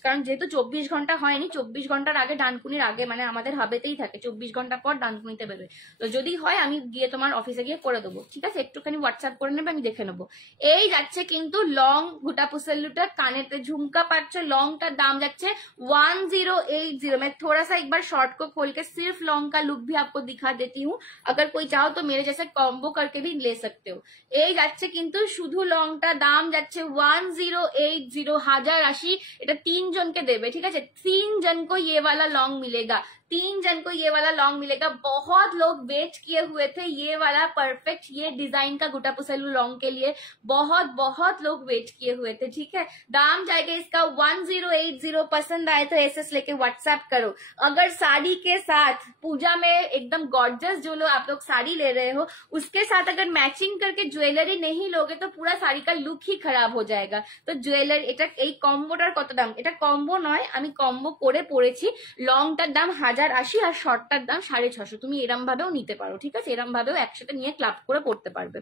কারণ যেহেতু 24 ঘন্টা হয়নি, 24 ঘন্টার আগে ডানকুনির আগে মানে আমাদের হাবেতেই থাকে, 24 ঘন্টা পর ডানকুনিতে বেরোয়। তো যদি হয় আমি গিয়ে তোমার অফিসে গিয়ে করে দেবো, ঠিক আছে? একটুখানি হোয়াটসঅ্যাপ করে নেবে, আমি দেখে নেবো। এই যাচ্ছে কিন্তু লং গুটা পুসল্লুটা, কানেতে ঝুমকা পাচ্ছ। লংটার দাম যাচ্ছে 1080। मैं थोड़ा सा एक बार शॉर्ट को खोल के सिर्फ लॉन्ग का लुक भी आपको दिखा देती हूँ, अगर कोई चाहो तो मेरे जैसे कॉम्बो करके भी ले सकते हो। এই যাচ্ছে কিন্তু শুধু লংটা, দাম যাচ্ছে 1080, 1080। এটা 3 জনকে দেবে, ঠিক আছে? 3 जन को ये वाला लॉन्ग मिलेगा, 3 जन को ये वाला लॉन्ग मिलेगा। बहुत लोग वेट किए हुए थे ये वाला परफेक्ट, ये डिजाइन का गुटा पुसल्लू लॉन्ग के लिए बहुत लोग वेट किए हुए थे, ठीक है? दाम जाएगा इसका 1080। पसंद आए तो एसएस लेके व्हाट्सएप करो। अगर साड़ी के साथ पूजा में एकदम गॉर्जियस, जो लोग आप लोग साड़ी ले रहे हो उसके साथ अगर मैचिंग करके ज्वेलरी नहीं लोगे तो पूरा साड़ी का लुक ही खराब हो जाएगा। तो ज्वेलरी এটা এই কম্বোটার কত দাম? এটা কম্বো নয়, আমি কম্বো করে পড়েছি। লংটার দাম 1080 আর শর্টটার দাম 650। তুমি এরম ভাবেও নিতে পারো, ঠিক আছে? এরম ভাবেও একসাথে নিয়ে ক্লাব করে পড়তে পারবে।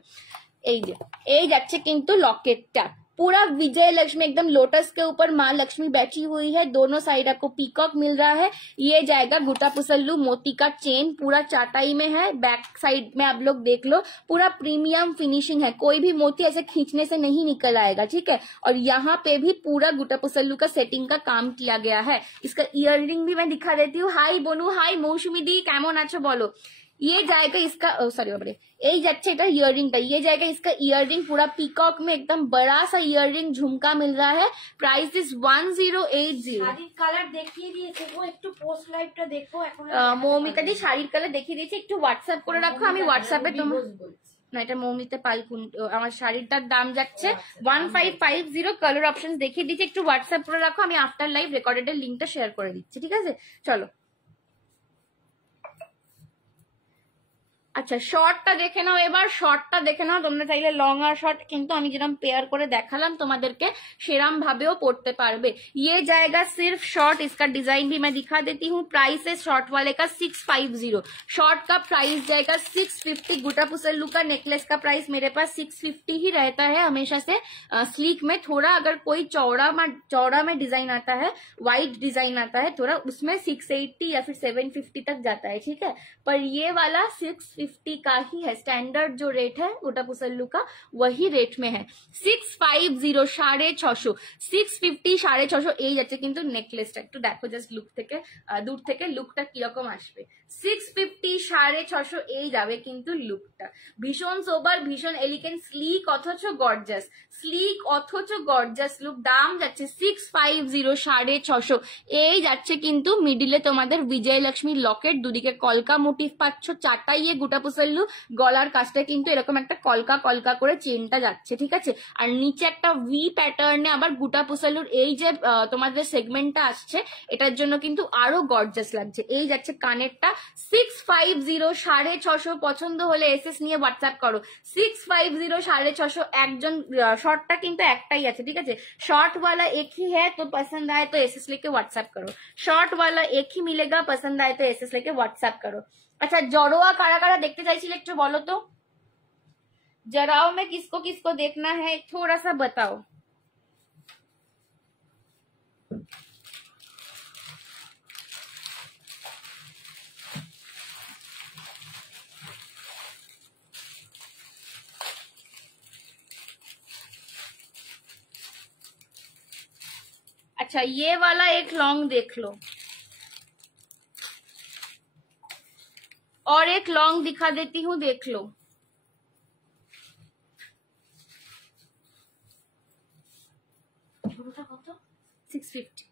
এই যাচ্ছে কিন্তু লকেটটা, पूरा विजय लक्ष्मी एकदम लोटस के ऊपर माँ लक्ष्मी बैठी हुई है, दोनों साइड आपको पीकॉक मिल रहा है। ये जाएगा गुटा पुसल्लू मोती का चेन, पूरा चाटाई में है। बैक साइड में आप लोग देख लो, पूरा प्रीमियम फिनिशिंग है, कोई भी मोती ऐसे खींचने से नहीं निकल आएगा, ठीक है? और यहाँ पे भी पूरा गुटा पुसल्लू का सेटिंग का काम किया गया है। इसका इयररिंग भी मैं दिखा देती हूँ। हाई बोनू, हाई मौसुमी दी, केमन आछो बोलो। ये जाएगा इसका, सॉरी बाबरे, এই যাচ্ছে এটা ইয়াররিংটা। ये जाएगा इसका इयररिंग, पूरा पीकॉक में एकदम बड़ा सा इयररिंग झुमका मिल रहा है। Price is 1080। শাড়ির কালার দেখিয়ে দিয়েছে গো, একটু পোস্ট লাইভটা দেখো। এখন মৌমিতা দি শাড়ির কালার দেখিয়ে দিয়েছি, একটু হোয়াটসঅ্যাপ করে রাখো, আমি হোয়াটসঅ্যাপে তোমার, না এটা মৌমিতা পালকুন। আমার শাড়িটার দাম যাচ্ছে 1550। কালার অপশন দেখিয়ে দিচ্ছি, একটু হোয়াটসঅ্যাপ করে রাখো, আমি আফটার লাইভ রেকর্ডেড লিঙ্কটা শেয়ার করে দিচ্ছি, ঠিক আছে? চলো আচ্ছা শর্টটা দেখে নাও, এবার শর্টটা দেখে নাও। তোমরা চাইলে লং আর শর্ট কিন্তু আমি যেরকম পেয়ার করে দেখালাম তোমাদেরকে সেরকম ভাবেও পড়তে পারবে। ये जाएगा सिर्फ शॉर्ट, इसका डिजाइन भी मैं दिखा देती हूँ। प्राइस है शॉर्ट वाले का 650। शॉर्ट का प्राइस जाएगा 650। गुटा पुसल्लू का नेकलेस का प्राइस मेरे पास 650 ही रहता है हमेशा से। स्लीक में थोड़ा अगर कोई चौड़ा में डिजाइन आता है, वाइड डिजाइन आता है थोड़ा, उसमें 680 या फिर 750 तक जाता है, ठीक है? पर ये वाला 650 का ही है, स्टैंडर्ड जो रेट है गुटा पुसल्लू का वही रेट में है। 650 650, 650 650। এই যাচ্ছে কিন্তু নেকলেসটা, একটু দেখো জাস্ট লুক থেকে, দূর থেকে লুকটা কিরকম আসবে। 650 650 এই যাবে কিন্তু লুকটা। ভীষণ সোবার, ভীষণ এলিগেন্ট, স্লিক অথচ গর্জাস, স্লিক অথচ গর্জাস লুক। দাম যাচ্ছে 650 650। এই যাচ্ছে কিন্তু মিডিলে তোমাদের বিজয় লক্ষ্মী লকেট, দুদিকে কলকা মোটিভ পাচ্ছ, চাটাইয়ে গুটা পুসল্লু, গলার কাছটা কিন্তু এরকম একটা কলকা কলকা করে চেনটা যাচ্ছে, ঠিক আছে? আর নিচে একটা ভি প্যাটার্নে আবার গুটা পুসল্লুর এই যে তোমাদের সেগমেন্টটা আসছে, এটার জন্য কিন্তু আরো গর্জাস লাগছে। এই যাচ্ছে কানেরটা 650 650। পছন্দ হলে এসএস নিয়ে হোয়াটসঅ্যাপ করো। 650 650। একজন শর্টটা কিন্তু একটাই আছে, ঠিক আছে? शॉर्ट वाला एक ही है, तो पसंद आए तो एसएस लेके व्हाट्सएप करो। शॉर्ट वाला एक ही मिलेगा, पसंद आए तो एसएस लेके व्हाट्सएप करो। আচ্ছা জড়োয়া কারা কারা দেখতে চাইছিলে একটু বলো তো। जराओ में किसको किसको देखना है थोड़ा सा बताओ। अच्छा ये वाला एक लॉन्ग देख लो, और एक लॉन्ग दिखा देती हूँ, देख लो। ছোটটা কত? 650।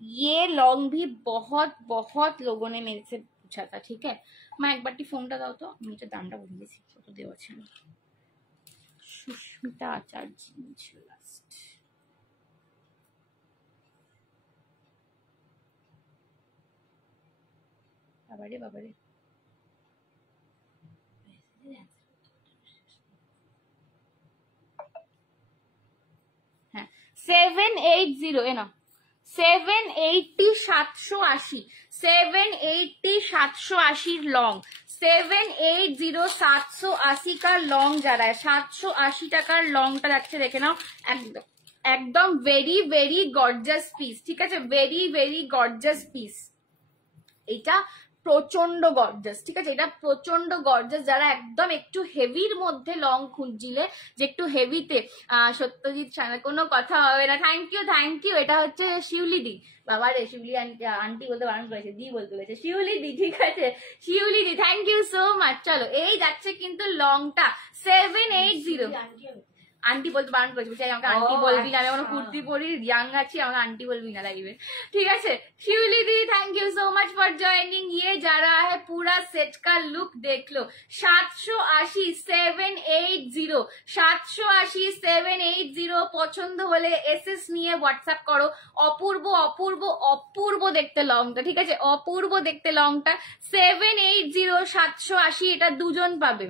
ये लॉन्ग भी बहुत बहुत लोगों ने मेरे से पूछा था, ठीक है। मैं एक बार फोनটা দাও তো, আমি এটা দামটা বলে দিয়েছি কত দেওয়া ছিল। সুস্মিতা আচার্য ছিল লাস্ট। বাবারে বাবারে, হ্যাঁ 780 এ না 780 780 780 780 লং 780 780 का লং যা রা 780 টাকার লংটা যাচ্ছে, দেখে নাও। একদম একদম ভেরি ভেরি গর্জাস পিস, ঠিক আছে, ভেরি ভেরি গর্জাস পিস। এটা প্রচন্ড গর্জাস, ঠিক আছে, এটা প্রচন্ড গর্জাস। যারা একদম একটু হেভির মধ্যে লং খুঁজছিলে, যে একটু হেভিতে, সত্যজিৎ সানা কোনো কথা হবে না, থ্যাংক ইউ। এটা হচ্ছে শিউলি দি, বাবা রে শিউলি আন্টি বলতে বারণ করেছে, দি বলতে বলেছে, শিউলি দি, ঠিক আছে শিউলি দি, থ্যাংক ইউ সো মাচ। চলো এই যাচ্ছে কিন্তু লংটা 780। আন্টি বলতে বারণ করেছে, বলছি আমাকে আন্টি বলবি না, আমি কোনো কুর্তি পরি ইয়াং আছি, আমাকে আন্টি বলবি না লাইভে, ঠিক আছে। Shiuli di thank you so much for joining. ये जा रहा है पूरा सेट का लुक, देख लो 780 780 780 780। পছন্দ হলে এসএস নিয়ে হোয়াটসঅ্যাপ করো। অপূর্ব অপূর্ব অপূর্ব দেখতে লংটা, ঠিক আছে, অপূর্ব দেখতে লংটা 780 780। এটা দুজন পাবে।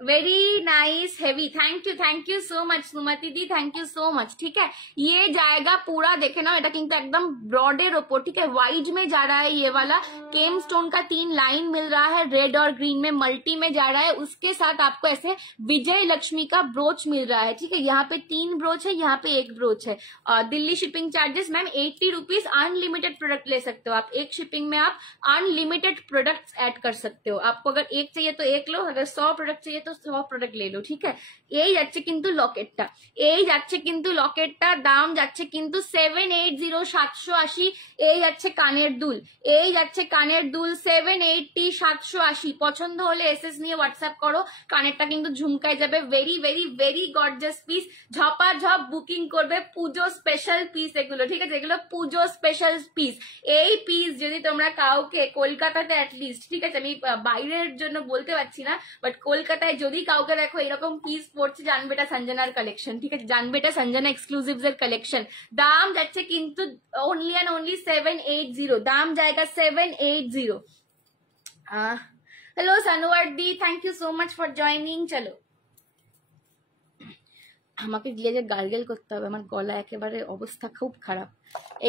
Very nice heavy, thank you so much Sumati the, thank you so much, ठीक है। ये जाएगा पूरा, देखे ना, এটা কিন্তু एकदम ब्रॉडर ओपर, ठीक है, वाइड में जा रहा है ये वाला। केम स्टोन का 3 लाइन मिल रहा है, रेड और ग्रीन में, मल्टी में जा रहा है। उसके साथ आपको ऐसे विजय लक्ष्मी का ब्रोच मिल रहा है, ठीक है। यहाँ पे 3 ब्रोच है, यहाँ पे 1 ब्रोच है। Delhi shipping charges ma'am 80 rupees. Unlimited product ले सकते हो आप, एक शिपिंग में आप अनलिमिटेड प्रोडक्ट ऐड कर सकते हो। आपको अगर एक चाहिए तो एक लो, अगर 100 प्रोडक्ट चाहिए तो 100 প্রোডাক্ট ले लो, ঠিক है। এই যাচ্ছে কিন্তু লকেটটা, এই যাচ্ছে কিন্তু লকেটটা, দাম যাচ্ছে কিন্তু 780 780। এই যাচ্ছে কানের দুল, এই যাচ্ছে কানের দুল 780 780। পছন্দ হলে এসএস নিয়ে হোয়াটসঅ্যাপ করো। কানেরটা কিন্তু ঝুমকায় যাবে, very very very gorgeous piece. ঝপাঝপ বুকিং করবে, পুজো স্পেশাল পিস এগুলো, ঠিক আছে, এগুলো পুজো স্পেশাল পিস। এই পিস যদি তোমরা কাউকে কলকাতাতে অ্যাটলিস্ট, ঠিক আছে, আমি বাইরের জন্য বলতে পারছি না, বাট কলকাতায় যদি কাউকে দেখো এরকম পিস পড়ছে, জানবে এটা সঞ্জনার কালেকশন, ঠিক আছে, জানবে এটা সঞ্জনা এক্সক্লুসিভস এর কালেকশন। দাম যাচ্ছে কিন্তু অনলি এন্ড অনলি 780, দাম জায়গা 780। হ্যালো সানোয়ার দি, thank you so much for joining. চলো আমাকে গিয়ে যে গার্গেল করতে হবে, আমার গলা একেবারে অবস্থা খুব খারাপ।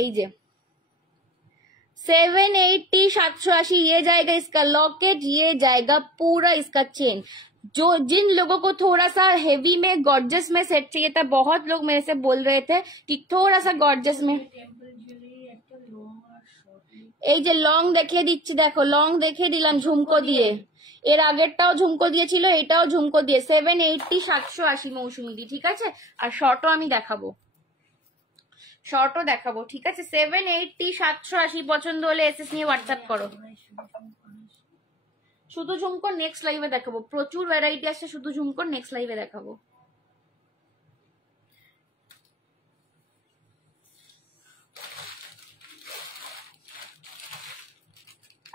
এই যে 780 780 ये जाएगा इसका लॉकेट, ये जाएगा पूरा इसका चेन। जो जिन लोगों को थोड़ा सा हेवी में गॉर्जस में सेट चाहिए था, बहुत लोग मेरे से बोल रहे थे कि थोड़ा सा गॉर्जस में, এই যে লং দেখিয়ে দিচ্ছি, দেখো লং দেখিয়ে দিলাম ঝুমকো দিয়ে, এর আগেরটাও ঝুমকো দিয়েছিল, এটাও ঝুমকো দিয়ে 780 780 মৌসুমি দি, ঠিক আছে। আর শর্টও আমি দেখাবো, শর্টও দেখাবো, ঠিক আছে। 780 780 পছন্দ হলে এসএস নিয়ে হোয়াটসঅ্যাপ করো। শুধু ঝুমকোর নেক্সট লাইভে দেখাবো, প্রচুর ভ্যারাইটি আছে, শুধু ঝুমকোর নেক্সট লাইভে দেখাবো।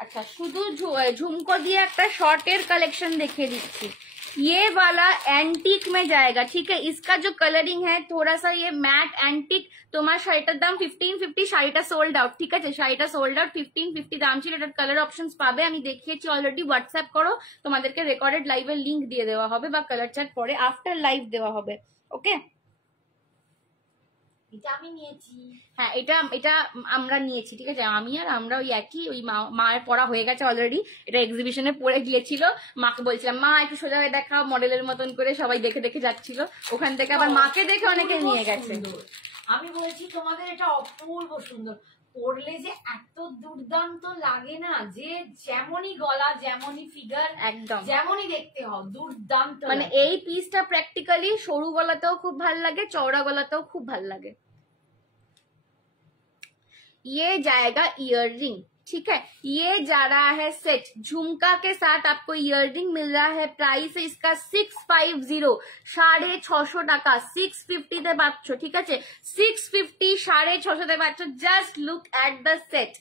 अच्छा শুধু झुमको दिए একটা শর্টের কালেকশন দেখিয়ে দিচ্ছি। ये वाला एंटीक में जाएगा, ठीक है। इसका जो कलरिंग है थोड़ा सा ये मैट एंटीक। তোমার শাড়িটার দাম 1550, শাড়িটা সোল্ড আউট, ঠিক আছে, শাড়িটা সোল্ড আউট, 1550 দাম ছিল। এটার কালার অপশনস পাবে, আমি দেখিয়েছি অলরেডি। হোয়াটসঅ্যাপ করো, তোমাদেরকে রেকর্ডেড লাইভের লিঙ্ক দিয়ে দেওয়া হবে, বা কালার চার্ট পরে আফটার লাইভ দেওয়া হবে, ওকে। এটা আমি নিয়েছি। হ্যাঁ এটা এটা আমরা নিয়েছি, ঠিক আছে। আমি আর আমরা ওই একই, ওই মায়ের পড়া হয়ে গেছে অলরেডি, এটা এক্সিবিশনে পড়ে গিয়েছিল। মাকে বলছিলাম মা একটু সোজা হয়ে দেখাও, মডেলের মতন করে সবাই দেখে দেখে যাচ্ছিল, ওখান থেকে আবার মাকে দেখে অনেকে নিয়ে গেছে। আমি বলছি তোমাদের এটা অপূর্ব সুন্দর, পরলে যে এত দুর্দান্ত লাগে না, যে যেমনই গলা যেমনই ফিগার একদম যেমনই দেখতে হও দুর্দান্ত, মানে এই পিসটা প্র্যাকটিক্যালি সরু গলাতেও খুব ভাল লাগে, চওড়া গলাতেও খুব ভাল লাগে। ये जाएगा ईयररिंग, ठीक है। ये जा रहा है सेट, झुमका के साथ आपको ईयररिंग मिल रहा है। प्राइस है इसका 650, 650 টাকা, 650 তে পাচ্ছ, ঠিক আছে। 650, 650 তে পাচ্ছ। Just look at the set,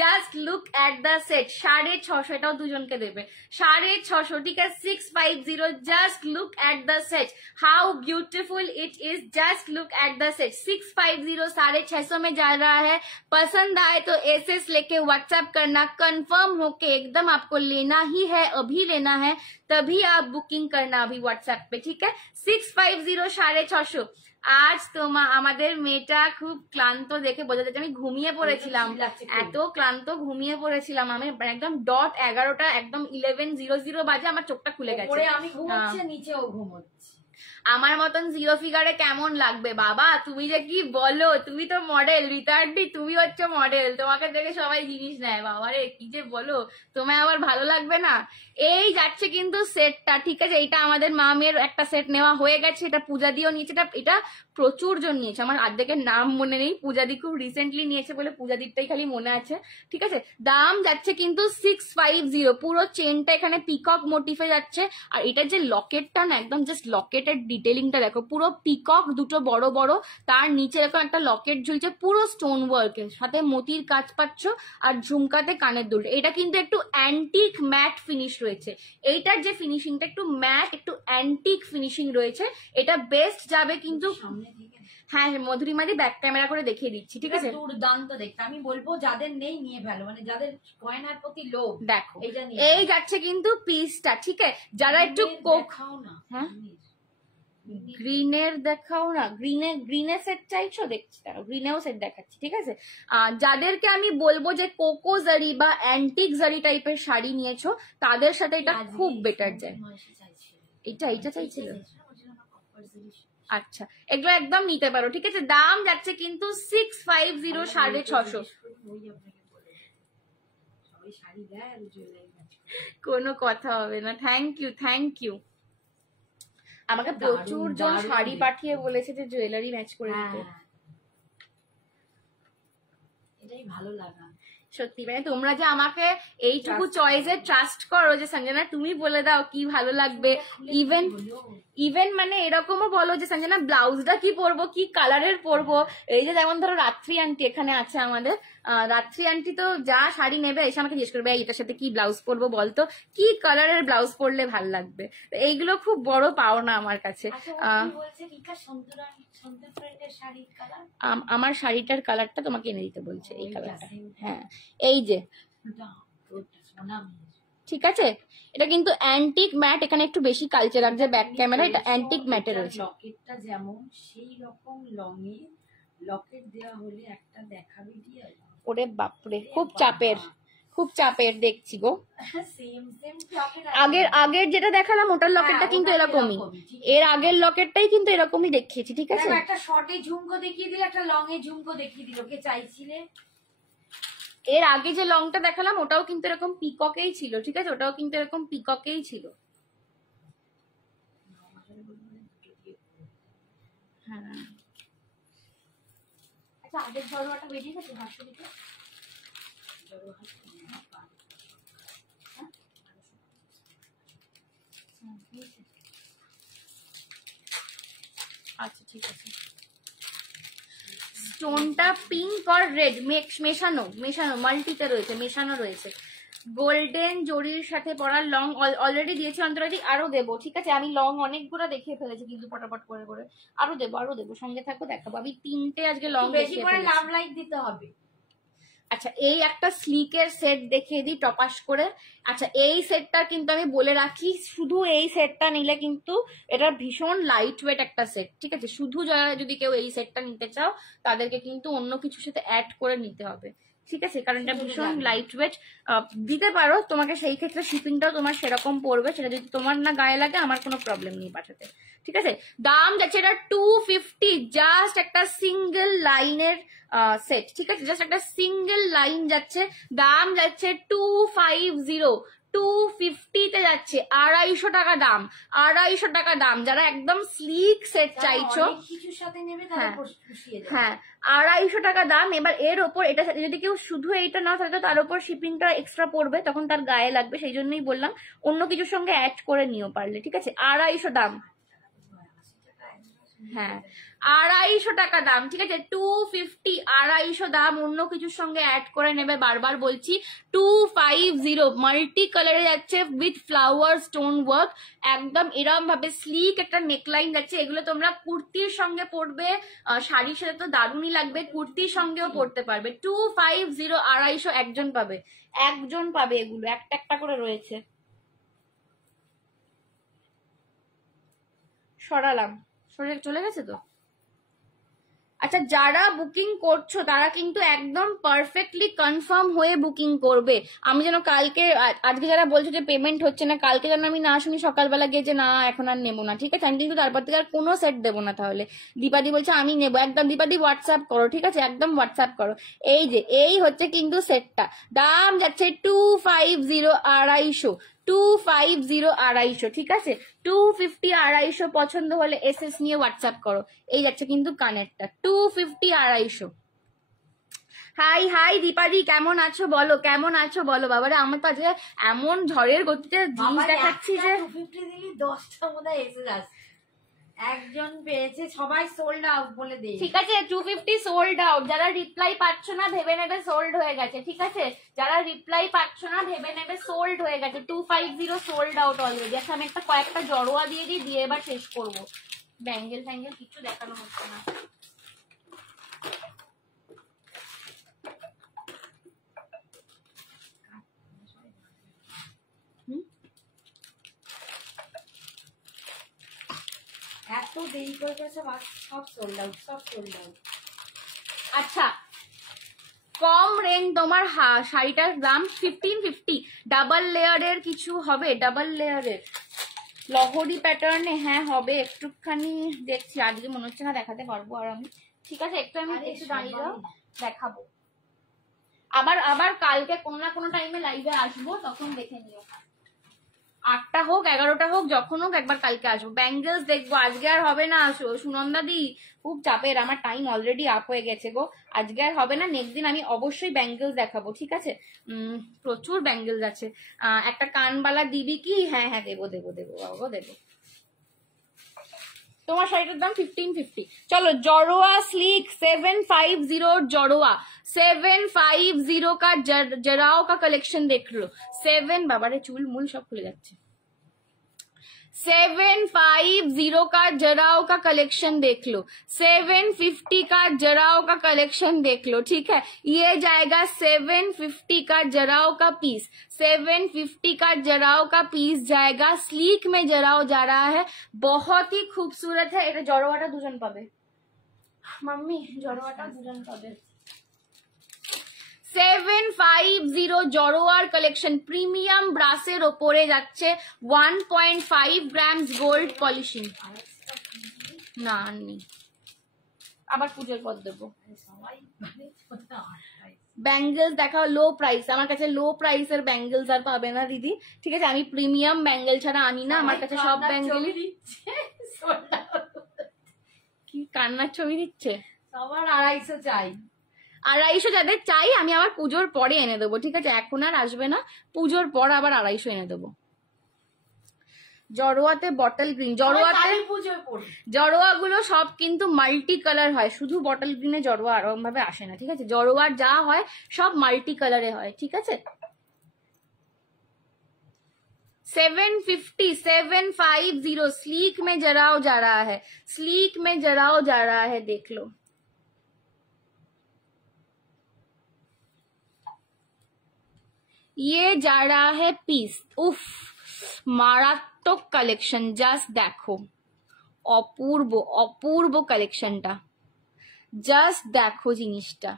just look at the set. 650, এটাও দুজনকে দেবে। 650, ঠিক আছে। 650, just look at the set, how beautiful it is. Just look at the set. 650, 650 में जा रहा है। पसंद आए तो एसएस लेके व्हाट्सएप करना, कंफर्म होके एकदम आपको लेना ही है, अभी लेना है, तभी आप बुकिंग करना अभी व्हाट्सएप पे, ठीक है। 650, 650। আজ আমাদের মেয়েটা খুব ক্লান্ত দেখে বোঝা যাচ্ছে, আমি ঘুমিয়ে পড়েছিলাম, এত ক্লান্ত ঘুমিয়ে পড়েছিলাম আমি, একদম ডট 11টা একদম 11:00 বাজে আমার চোখটা খুলে গেছে। আমি ঘুমোচ্ছি, নিচেও ঘুমোচ্ছি। আমার মতন জিরো ফিগারে কেমন লাগবে বাবা, তুমি যে কি বলো, তুমি তো মডেল রিতার্ডি, তুমি হচ্ছে মডেল, তোমাকে দেখে সবাই জিনিস নেয়। বাবা রে কি যে বলো, তোমায় আবার ভালো লাগবে না। এই যাচ্ছে কিন্তু সেটটা, ঠিক আছে। এটা আমাদের মামের একটা সেট নেওয়া হয়ে গেছে, এটা পূজা দিয়েও নিয়েছে। এটা প্রচুর জন নিয়েছে, আমার অর্ধেকের নাম মনে নেই, পূজাদি খুব রিসেন্টলি নিয়েছে বলে পূজাদিরটাই খালি মনে আছে, ঠিক আছে। দাম যাচ্ছে কিন্তু 650, পুরো চেনটা এখানে পিকক মোটিফে যাচ্ছে। আর এটা যে লকেটটা না, একদম জাস্ট লকেটের ডিটেলিংটা দেখো, পুরো পিকক দুটো বড় বড়, তার নিচে এরকম একটা লকেট ঝুলছে পুরো স্টোন ওয়ার্কের সাথে মোতির কাজ পাচ্ছ, আর ঝুমকাতে কানের দুল। এটা কিন্তু একটু অ্যান্টিক ম্যাট ফিনিশ রয়েছে, এইটার যে ফিনিশিংটা একটু ম্যাট একটু অ্যান্টিক ফিনিশিং রয়েছে, এটা বেস্ট যাবে কিন্তু। হ্যাঁ মধুরিমাদি ব্যাক ক্যামেরা করে দেখিয়ে দিচ্ছি, ঠিক আছে। দুর্দান্ত দেখতে, আমি বলবো যাদের নেই নিয়ে ফেলো, মানে যাদের গয়নার প্রতি লোভ। দেখো এই যাচ্ছে কিন্তু পিসটা, ঠিক আছে। যারা একটু খাও না, হ্যাঁ গ্রিনের দেখাও না, গ্রিনে সেট চাইছো, দেখছি গ্রিনেও সেট দেখাচ্ছি, ঠিক আছে। যাদেরকে আমি বলবো যে কোকো জারি বা অ্যান্টিক জারি টাইপের শাড়ি নিয়েছো, তাদের সাথে এটা খুব বেটার যায়। এটা চাইছিল, আচ্ছা এগুলো একদম নিতে পারো, ঠিক আছে। দাম যাচ্ছে কিন্তু 650, 650। কোনো কথা হবে না, থ্যাংক ইউ থ্যাংক ইউ। আমাকে প্রচুর জন শাড়ি পাঠিয়ে বলেছে যে জুয়েলারি ম্যাচ করে দিতে, এটাই ভালো লাগা। সত্যি মানে তোমরা যে আমাকে এইটুকু চয়েসে ট্রাস্ট করো যে সঞ্জনা তুমি বলে দাও কি ভালো লাগবে। ইভেন মানে এরকমও বলো যে সঞ্জনা ব্লাউজটা কি পরবো, কি কালারের পরবো। এই যে যেমন ধরো রাত্রি আন্টি এখানে আছে আমাদের, রাত্রি আন্টি তো যা শাড়ি নেবে এসে আমাকে জিজ্ঞেস করবে এটার সাথে কি ব্লাউজ পরবো বলতো, কি কালারের ব্লাউজ পরলে ভাল লাগবে। এইগুলো খুব বড় পাওনা আমার কাছে। আমার শাড়িটার কালারটা তোমাকে এনে দিতে বলছে, এই কালারটা, হ্যাঁ এই যে, ঠিক আছে। এটা কিন্তু অ্যান্টিক ম্যাট, এখানে একটু বেশি কালচার লাগছে ব্যাক ক্যামেরা, এটা অ্যান্টিক ম্যাটের রয়েছে। লকেটটা যেমন সেই রকম লঙে লকেট দেওয়া হলে একটা দেখাবে দিয়ে, ওরে বাপরে খুব চাপের, খুব চাপের দেখছি গো। আগের যেটা দেখালাম ওটার লকেটটা কিন্তু এরকমই, এর আগের লকেটটাই কিন্তু এরকমই দেখিয়েছি, ঠিক আছে। একটা শর্টে ঝুমকো দেখিয়ে দিলে, একটা লং এ ঝুমকো দেখিয়ে দিল, কে চাইছিলে। এর আগে যে লংটা দেখালাম ওটাও কিন্তু এরকম পিককেই ছিল, ঠিক আছে, ওটাও কিন্তু এরকম পিককেই ছিল। হ্যাঁ আচ্ছা আগের জড়োয়াটা বেরিয়ে গেছে ভাস্করিতে, আচ্ছা ঠিক আছে। স্টোনটা পিঙ্ক আর রেড মেশানো মাল্টিতে রয়েছে, মেশানো রয়েছে। গোল্ডেন জরির সাথে পরা লং অলরেডি দিয়েছি অন্তরাদি, আরো দেবো, ঠিক আছে। আমি লং অনেকগুলো দেখিয়ে ফেলেছি কিন্তু পটাপট করে করে আরো দেবো সঙ্গে থাকো দেখাবো। আমি 3টে আজকে লং বেশি করে লাভ লাইক দিতে হবে। আচ্ছা এই একটা স্লিকের সেট দেখিয়ে দিই টপাস করে। আচ্ছা এই সেটটা কিন্তু আমি বলে রাখি, শুধু এই সেটটা নিলে কিন্তু এটা ভীষণ লাইট ওয়েট একটা সেট, ঠিক আছে? শুধু যারা যদি কেউ এই সেটটা নিতে চাও তাদেরকে কিন্তু অন্য কিছুর সাথে অ্যাড করে নিতে হবে, ঠিক আছে? কারণ এটা ভীষণ লাইট ওয়েট। দিতে পারো তোমাকে, সেই ক্ষেত্রে শিপিংটাও তোমার সেরকম পড়বে, সেটা যদি তোমার না গায়ে লাগে আমার কোনো প্রবলেম নেই পাঠাতে, ঠিক আছে? দাম যাচ্ছে এটা 250, জাস্ট একটা সিঙ্গেল লাইনের সেট, ঠিক আছে? জাস্ট একটা সিঙ্গেল লাইন যাচ্ছে, দাম যাচ্ছে 250, 250 তে যাচ্ছে, 250 টাকা দাম, 250 টাকা দাম। যারা একদম স্লিক সেট চাইছো, কিছুর সাথে নেবে তাহলে পুষিয়ে দেবে। হ্যাঁ 250 টাকা দাম। এবার এর ওপর এটা যদি কেউ শুধু এইটা নাও তাহলে তো তার উপর শিপিংটা এক্সট্রা পড়বে, তখন তার গায়ে লাগবে, সেই জন্যই বললাম অন্য কিছুর সঙ্গে অ্যাড করে নিও পারলে, ঠিক আছে? 250 দাম, হ্যাঁ 250 টাকা দাম, ঠিক আছে? 250, 250 দাম, অন্য কিছুর সঙ্গে অ্যাড করে নেবে, বারবার বলছি 250। মাল্টি কালারে যাচ্ছে উইথ ফ্লাওয়ার স্টোন ওয়ার্ক, একদম এরম ভাবে স্লিক একটা নেকলাইন যাচ্ছে। এগুলো তোমরা কুর্তির সঙ্গে পরবে, শাড়ির সাথে তো দারুণই লাগবে, কুর্তির সঙ্গেও পরতে পারবে। 250, 250 একজন পাবে, একজন পাবে, এগুলো একটা একটা করে রয়েছে। সরালাম, সরে চলে গেছে তো। আচ্ছা যারা বুকিং করছো তারা কিন্তু একদম পারফেক্টলি কনফার্ম হয়ে বুকিং করবে। আমি যেন কালকে, আজকে যারা বলছো যে পেমেন্ট হচ্ছে না, কালকে যেন আমি না শুনি সকালবেলা গিয়ে যে না এখন আর নেবো না, ঠিক আছে? আমি কিন্তু তারপর থেকে আর কোনো সেট দেবো না। তাহলে দীপাদি বলছে আমি নেবো, একদম দীপাদি হোয়াটসঅ্যাপ করো, ঠিক আছে? একদম হোয়াটসঅ্যাপ করো। এই যে এই হচ্ছে কিন্তু সেটটা, দাম যাচ্ছে 250, 250, 250, 250, ঠিক আছে? 250, 250 পছন্দ হলে এসএস নিয়ে হোয়াটসঅ্যাপ করো। এই যাচ্ছে কিন্তু কানেরটা, 250, 250। হাই হাই দীপাদি, কেমন আছো বলো, কেমন আছো বলো? বাবারে আমার তো আজকে এমন ঝড়ের গতিতে জিনিস দেখাচ্ছি যে 250 দিলি 10টা বোধহয় এসে যাচ্ছে। একজন পেয়েছে, সবাই সোল্ড আউট বলে দেই, ঠিক আছে? 250 সোল্ড আউট। যারা রিপ্লাই পাচ্ছ না ভেবে নেবে সোল্ড হয়ে গেছে, ঠিক আছে? যারা রিপ্লাই পাচ্ছ না ভেবে নেবে সোল্ড হয়ে গেছে। 250 সোল্ড আউট অলরেডি। আচ্ছা আমি একটা কয়েকটা জড়োয়া দিয়ে দিই, দিয়ে এবার শেষ করবো। ব্যাঙ্গেল ফ্যাঙ্গেল কিছু দেখানো হচ্ছে না। এত দেরি করে গেছে, সব সোল্ড আউট, সব সোল্ড আউট। আচ্ছা কম রেঞ্জ তোমার শাড়িটার দাম 1550, ডাবল লেয়ারের কিছু হবে, ডাবল লেয়ারের লহরি প্যাটার্নে, হ্যাঁ হবে, একটুখানি দেখছি, আজকে মনে হচ্ছে না দেখাতে পারবো আর আমি, ঠিক আছে? একটু আমি একটু দাঁড়িয়ে যাও, দেখাবো। আবার আবার কালকে কোনো না কোনো টাইমে লাইভে আসবো, তখন দেখে নিও। 8টা হোক 11টা হোক, যখন হোক একবার কালকে আসবো। ব্যাঙ্গেলস দেখবো, আজকে আর হবে না। সুনন্দা দি খুব চাপের, আমার টাইম অলরেডি আপ হয়ে গেছে গো, আজকে আর হবে না। নেক্সট দিন আমি অবশ্যই ব্যাঙ্গেলস দেখাবো, ঠিক আছে? প্রচুর ব্যাঙ্গেলস আছে। একটা কানবালা দিবি কি? হ্যাঁ হ্যাঁ দেবো দেবো দেবো বাবা দেবো। তোমার শাড়িটার দাম 1550। চলো জড়োয়া স্লিক 750, জড়োয়া 750 का जराओ का कलेक्शन देख लो। 7 बाबारे चूल मूल सब खुले जाच्छे। 750 का जराओ का कलेक्शन देख लो, 750 का जराओ का कलेक्शन देख लो, ठीक है? ये जाएगा 750 का जराओ का पीस, 750 का जराओ का पीस जाएगा। स्लीक में जराओ जा रहा है, बहुत ही खूबसूरत है। এটা জড়োয়াটা দুজন পাবে মাম্মি, জড়োয়াটা দুজন পাবে। 750 জড়োয়ার কালেকশন, প্রিমিয়াম ব্রাসের ওপরে যাচ্ছে, 1.5 গ্রামস গোল্ড পলিশিং। না নেই, আবার পুজোর পর দেবো। ব্যাঙ্গেলস দেখাও লো প্রাইস, আমার কাছে লো প্রাইসের ব্যাঙ্গেলস আর পাবে না দিদি, ঠিক আছে? আমি প্রিমিয়াম ব্যাঙ্গেল ছাড়া আনি না, আমার কাছে সব ব্যাঙ্গেল। কি কান্নার ছবি দিচ্ছে? সবার 250 চাই, 250 যাদের চাই আমি আবার পুজোর পরে এনে দেবো, ঠিক আছে? এখন আর আসবে না, পুজোর পর আবার 250 এনে দেবো। জড়োয়াতে বটল গ্রিন, জড়োয়া গুলো সব কিন্তু মাল্টি কালার হয়, শুধু বটল গ্রিনে জড়োয়া আরম ভাবে আসে না, ঠিক আছে? জড়োয়ার যা হয় সব মাল্টি কালারে হয়, ঠিক আছে? 750, 750 स्लीक में जराओ जा रहा है, स्लीक में जराओ जा रहा है, देख लो। ये जा रहा है पीस। उफ, মারাত্মক কালেকশন, জাস্ট দেখো, অপূর্ব অপূর্ব কালেকশনটা, জাস্ট দেখো জিনিসটা।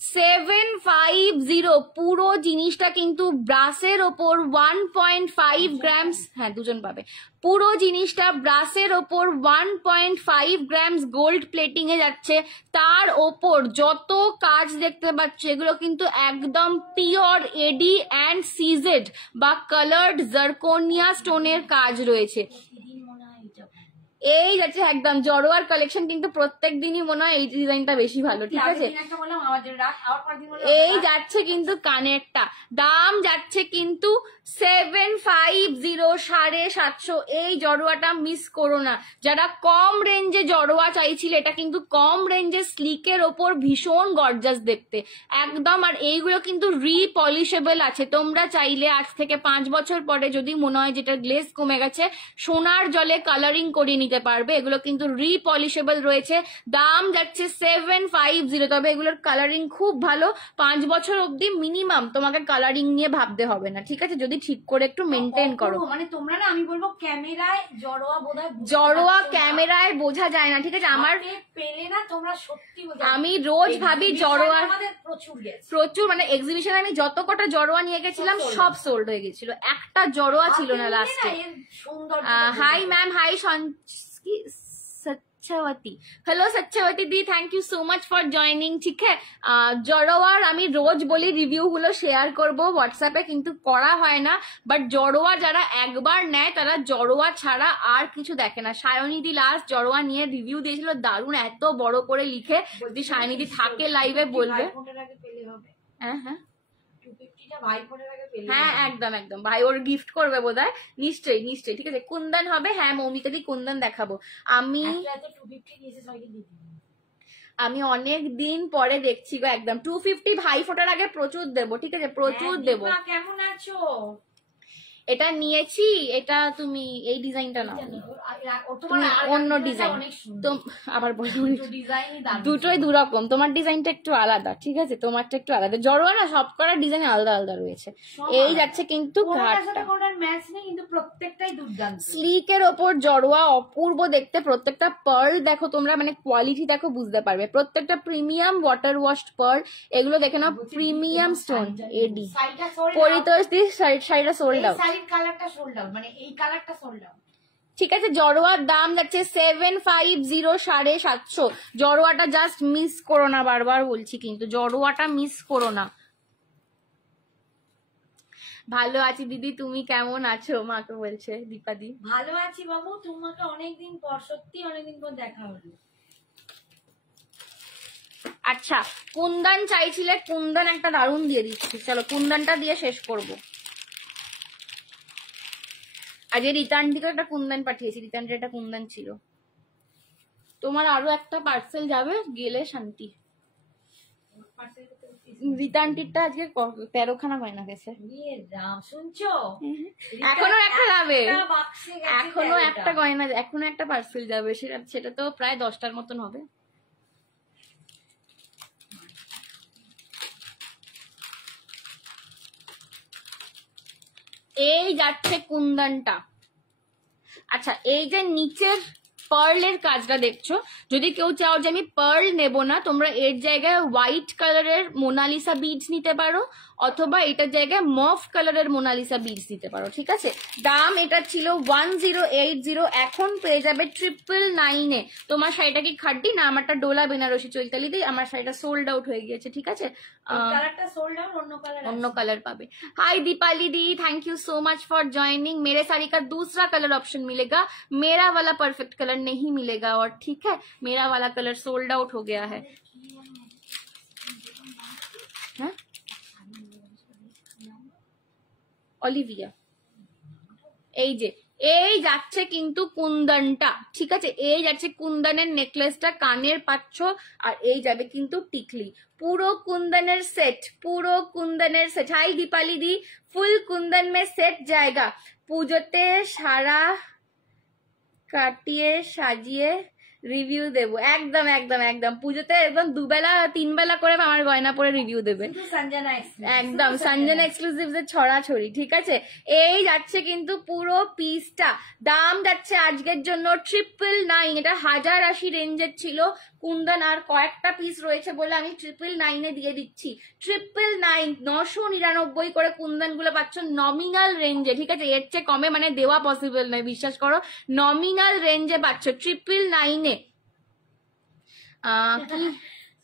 750 পুরো জিনিসটা কিন্তু ব্রাসের ওপর 1.5 গ্রামস, হ্যাঁ দুজন পাবে, পুরো জিনিসটা ব্রাসের ওপর 1.5 গ্রামস গোল্ড প্লেটিং এ যাচ্ছে। তার ওপর যত কাজ দেখতে পাচ্ছ এগুলো কিন্তু একদম পিওর এডি অ্যান্ড সিজেড বা কালার্ড জারকোনিয়া স্টোনের কাজ রয়েছে। এই যাচ্ছে একদম জড়োয়ার কালেকশন, কিন্তু প্রত্যেক দিনই মনে হয় এই ডিজাইনটা বেশি ভালো, ঠিক আছে। এই যাচ্ছে কিন্তু কানেরটা, দাম যাচ্ছে কিন্তু 750, 750। এই জড়োয়াটা মিস করো না। যারা কম রেঞ্জে জড়োয়া চাইছিলে, এটা কিন্তু কম রেঞ্জে স্লিকের ওপর ভীষণ গর্জাস দেখতে একদম। আর এইগুলো কিন্তু রিপলিশেবল আছে, তোমরা চাইলে আজ থেকে 5 বছর পরে যদি মনে হয় যেটা গ্লেজ কমে গেছে, সোনার জলে কালারিং করে নিতে পারবে। এগুলো কিন্তু রিপলিশেবল রয়েছে। দাম যাচ্ছে 750, তবে এগুলোর কালারিং খুব ভালো। 5 বছর অবধি মিনিমাম তোমাকে কালারিং নিয়ে ভাবতে হবে না, ঠিক আছে, যদি ঠিক করে একটু মেনটেন করো। মানে তোমরা না, আমি বলবো ক্যামেরায় জড়োয়া বোধহয় জড়োয়া ক্যামেরায় বোঝা যায় না, ঠিক আছে। আমার পেলে না তোমরা সত্যি, আমি রোজ ভাবি জড়োয়া প্রচুর, মানে এক্সিবিশনে আমি যত কটা জড়োয়া নিয়ে গেছিলাম সব সোল্ড হয়ে গেছিল, একটা জড়োয়া ছিল না লাস্টে। Hi ma'am, hi Sachchhabati, hello Sachchhabati di, thank you so much for joining. ঠিক আছে, জড়োয়ার আমি রোজ বলি রিভিউ গুলো শেয়ার করব হোয়াটসঅ্যাপে, কিন্তু করা হয় না। বাট জড়োয়া যারা একবার নেয় তারা জড়োয়া ছাড়া আর কিছু দেখে না। সায়নিধি লাস্ট জড়োয়া নিয়ে রিভিউ দিয়েছিল, দারুণ, এত বড় করে লিখে। যদি সায়নিধি থাকে লাইভে বলবে। হ্যাঁ হ্যাঁ হ্যাঁ, একদম একদম, ভাই ওর গিফট করবে বোধহয়, নিশ্চয়ই নিশ্চয়ই, ঠিক আছে। কুন্দন হবে, হ্যাঁ মৌমিতা দি কুন্দন দেখাবো। আমি অনেক দিন পরে দেখছি গো, একদম 250 ভাই ফোটার আগে প্রচুর দেবো, ঠিক আছে, প্রচুর দেবো। কেমন আছো? এটা নিয়েছি, এটা তুমি এই ডিজাইনটা নাও, তুমি অন্য ডিজাইন তো আবার বলবো, দুটোই দুরকম। তোমার ডিজাইনটা একটু আলাদা, ঠিক আছে, তোমারটা একটু আলাদা। জড়োয়া না সব করার ডিজাইন আলাদা আলাদা রয়েছে। এই যাচ্ছে কিন্তু ঘাটটা, স্লিকের ওপর জড়োয়া, অপূর্ব দেখতে। প্রত্যেকটা পার্ল দেখো তোমরা, মানে কোয়ালিটি দেখো, বুঝতে পারবে। প্রত্যেকটা প্রিমিয়াম ওয়াটার ওয়াশড পার্ল, এগুলো দেখে নাও, প্রিমিয়াম স্টোন এডি। পরিতোষ দি শাড়িটা সোল্ড আউট, কালারটা সোল্ড আউট, মানে এই কালারটা সোল্ড আউট, ঠিক আছে। জড়োয়ার দাম যাচ্ছে 750, 750। জড়োয়াটা জাস্ট মিস করো না, বারবার বলছি কিন্তু জড়োয়াটা মিস করো না। ভালো আছি দিদি, তুমি কেমন আছো? মাকে বলছে দীপাদি। ভালো আছি বাবু, তোমাকে অনেকদিন পর, সত্যি অনেকদিন পর দেখা হলো। আচ্ছা, কুন্দন চাইছিলে, কুন্দন একটা দারুণ দিয়ে দিচ্ছি, চলো কুন্দনটা দিয়ে শেষ করবো। আজকে রিটার্ন থেকে একটা কুন্দন পাঠিয়েছি, রিটার্নটা একটা কুন্দন ছিল। তোমার আরো একটা পার্সেল যাবে গেলে শান্তি। রিটার্নটিটা আজকে 13খানা গয়না গেছে। শুনছো, এখনো একটা যাবে, এখনো একটা গয়না, এখনো একটা পার্সেল যাবে, সেটা তো প্রায় 10টার মতন হবে। এই যাচ্ছে কুন্দনটা। আচ্ছা, এই যে নিচের পার্লের কাজটা দেখছো, যদি কেউ চাও যে আমি পার্ল নেবো না, তোমরা এর জায়গায় হোয়াইট কালারের মোনালিসা বিডস নিতে পারো, অথবা এটার জায়গায় মফ কালারের মোনালিসা বিডস নিতে পারো, ঠিক আছে। দাম এটা ছিল 1080, এখন পেয়ে যাবে 999-এ। তোমার শাড়িটা কি খাড্ডি না আমারটা ডোলা বেনারসি? চৈতালি দি, আমার শাড়িটা সোল্ড আউট হয়ে গিয়েছে, ঠিক আছে, অন্য কালার পাবে। Hi Dipali di, thank you so much for joining. मेरे साड़ी का दूसरा कलर ऑप्शन मिलेगा, मेरा वाला परफेक्ट कलर नहीं मिलेगा, और ठीक है, मेरा वाला कलर सोल्ड आउट हो गया है। অলিভিয়া, এই যে এই যাচ্ছে কিন্তু কুন্দনটা, ঠিক আছে, এই যাচ্ছে কুন্দনের নেকলেসটা, কানের পাচ্ছ, আর এই যাবে কিন্তু টিকলি, পুরো কুন্দনের সেট, পুরো কুন্দনের সেট। হাই দীপালি দি, ফুল কুন্দন में সেট जाएगा। পুজোতে সারা কাটিয়ে সাজিয়ে রিভিউ দেবো একদম একদম একদম। পুজোতে একদম 2 বেলা 3 বেলা করে আমার গয়না পরে রিভিউ দেবে একদম। সঞ্জনা এক্সক্লুসিভস এর ছড়াছড়ি, ঠিক আছে। এই যাচ্ছে কিন্তু পুরো পিসটা, দাম যাচ্ছে আজকের জন্য 999। এটা 1080 রেঞ্জের ছিল কুন্দন, আর কয়েকটা পিস রয়েছে বলে আমি 999 দিয়ে দিচ্ছি। 999 999 করে কুন্দন গুলো পাচ্ছ নমিনাল রেঞ্জে, ঠিক আছে। এর চেয়ে কমে মানে দেওয়া পসিবল নয়, বিশ্বাস করো। নমিনাল রেঞ্জে পাচ্ছ 999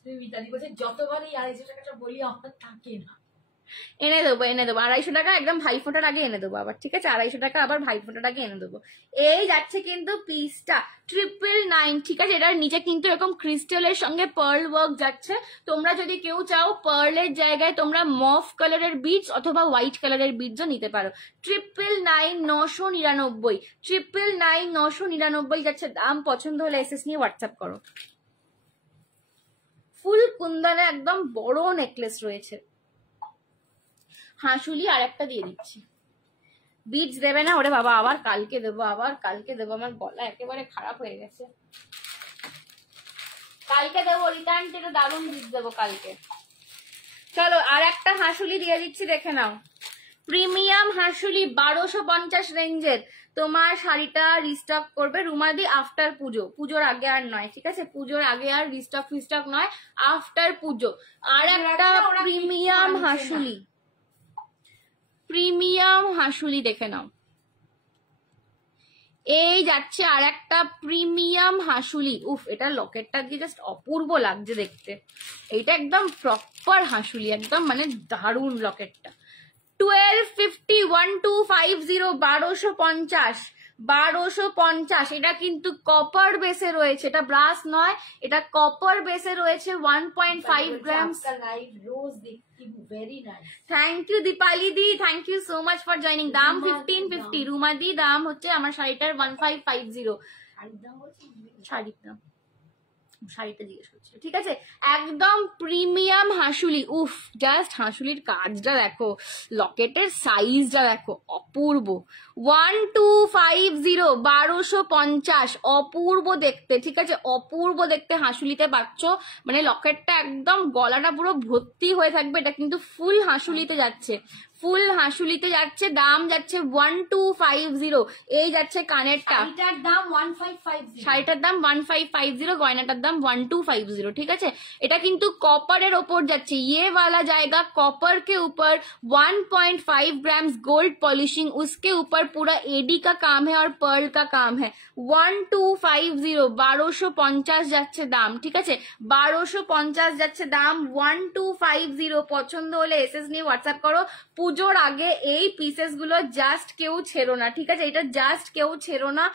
কি যতবারই 250 টাকাটা বলি আমার থাকে না। এনে দেবো 250 টাকা একদম ভাইফোঁটার আগে এনে দেবো আবার, ঠিক আছে। 250 টাকা আবার ভাইফোঁটার আগে এনে দেবো। এই যাচ্ছে কিন্তু পিসটা 999, ঠিক আছে। এটার নিচে কিন্তু এরকম ক্রিস্টালের সঙ্গে পার্ল ওয়ার্ক যাচ্ছে। তোমরা যদি কেউ চাও পার্লের জায়গায় তোমরা মফ কালারের বিডস অথবা হোয়াইট কালারের বিডসও নিতে পারো। 999 999 999 999 যাচ্ছে দাম। পছন্দ হলে এসএস নিয়ে হোয়াটসঅ্যাপ করো। ফুল কুন্দনে একদম বড় নেকলেস রয়েছে। হাঁসুলি আর একটা দিয়ে দিচ্ছি। বিটস দেবে না ওরে বাবা, আবার কালকে দেবো, আবার কালকে দেবো। আমার গলা একেবারে খারাপ হয়ে গেছে। কালকে দেবো রিটার্ন থেকে, দারুণ বিটস দেবো কালকে। চলো আর একটা হাঁসুলি দিয়ে দিচ্ছি, দেখে নাও। প্রিমিয়াম হাঁসুলি 1250 রেঞ্জের। তোমার শাড়িটা রিস্টক করবে রুমাদি আফটার পুজো, পুজোর আগে আর নয়, ঠিক আছে। পুজোর আগে আর রিস্টক নয়, আফটার পুজো। আর একটা প্রিমিয়াম হাঁসুলি, প্রিমিয়াম হাঁসুলি দেখে নাও। এই যাচ্ছে আর একটা প্রিমিয়াম হাঁসুলি। উফ, এটা লকেটটা দিয়ে জাস্ট অপূর্ব লাগছে দেখতে। এইটা একদম প্রপার হাঁসুলি, একদম মানে দারুণ লকেটটা। 1250 1250 1250 1250। এটা কিন্তু কপার বেসে রয়েছে, এটা ব্রাস নয়, এটা কপার বেসে রয়েছে। 1.5 গ্রামস। থ্যাংক ইউ দীপালি দি, thank you so much for joining. দাম 1550। রুমা দি দাম হচ্ছে আমার শাড়িটার 1550। শাড়ির দাম, শাড়িটা জিজ্ঞেস করছিল, ঠিক আছে। একদম প্রিমিয়াম হাঁসুলি। উফ, জাস্ট হাঁসুলির কাজটা দেখো, লকেটের সাইজটা দেখো, অপূর্ব। 1250 1250, অপূর্ব দেখতে, ঠিক আছে। অপূর্ব দেখতে হাঁসুলিতে পাচ্ছ, মানে লকেটটা একদম গলাটা পুরো ভর্তি হয়ে থাকবে। এটা কিন্তু ফুল হাঁসুলিতে যাচ্ছে, ফুল হাঁসুলিতে যাচ্ছে। দাম যাচ্ছে 1250। এই যাচ্ছে কানেরটা, শাড়িটার দাম 1550, শাড়িটার দাম 1550, গয়নাটার দাম 1250, ঠিক আছে। এটা কিন্তু কপারের ওপর যাচ্ছে, ये वाला जाएगा कॉपर के ऊपर। 1.5 ग्राम्स गोल्ड पॉलिशिंग, उसके ऊपर पूरा एडी का काम है और पर्ल का काम है। 1250 1250 যাচ্ছে দাম, ঠিক আছে। 1250 যাচ্ছে দাম, 1250। পছন্দ হলে এসএস নিয়ে হোয়াটসঅ্যাপ করো। পুজোর আগে এই পিসেস গুলো জাস্ট কেউ ছেড়ো না, ঠিক আছে। এটা জাস্ট কেউ ছেড়ো না,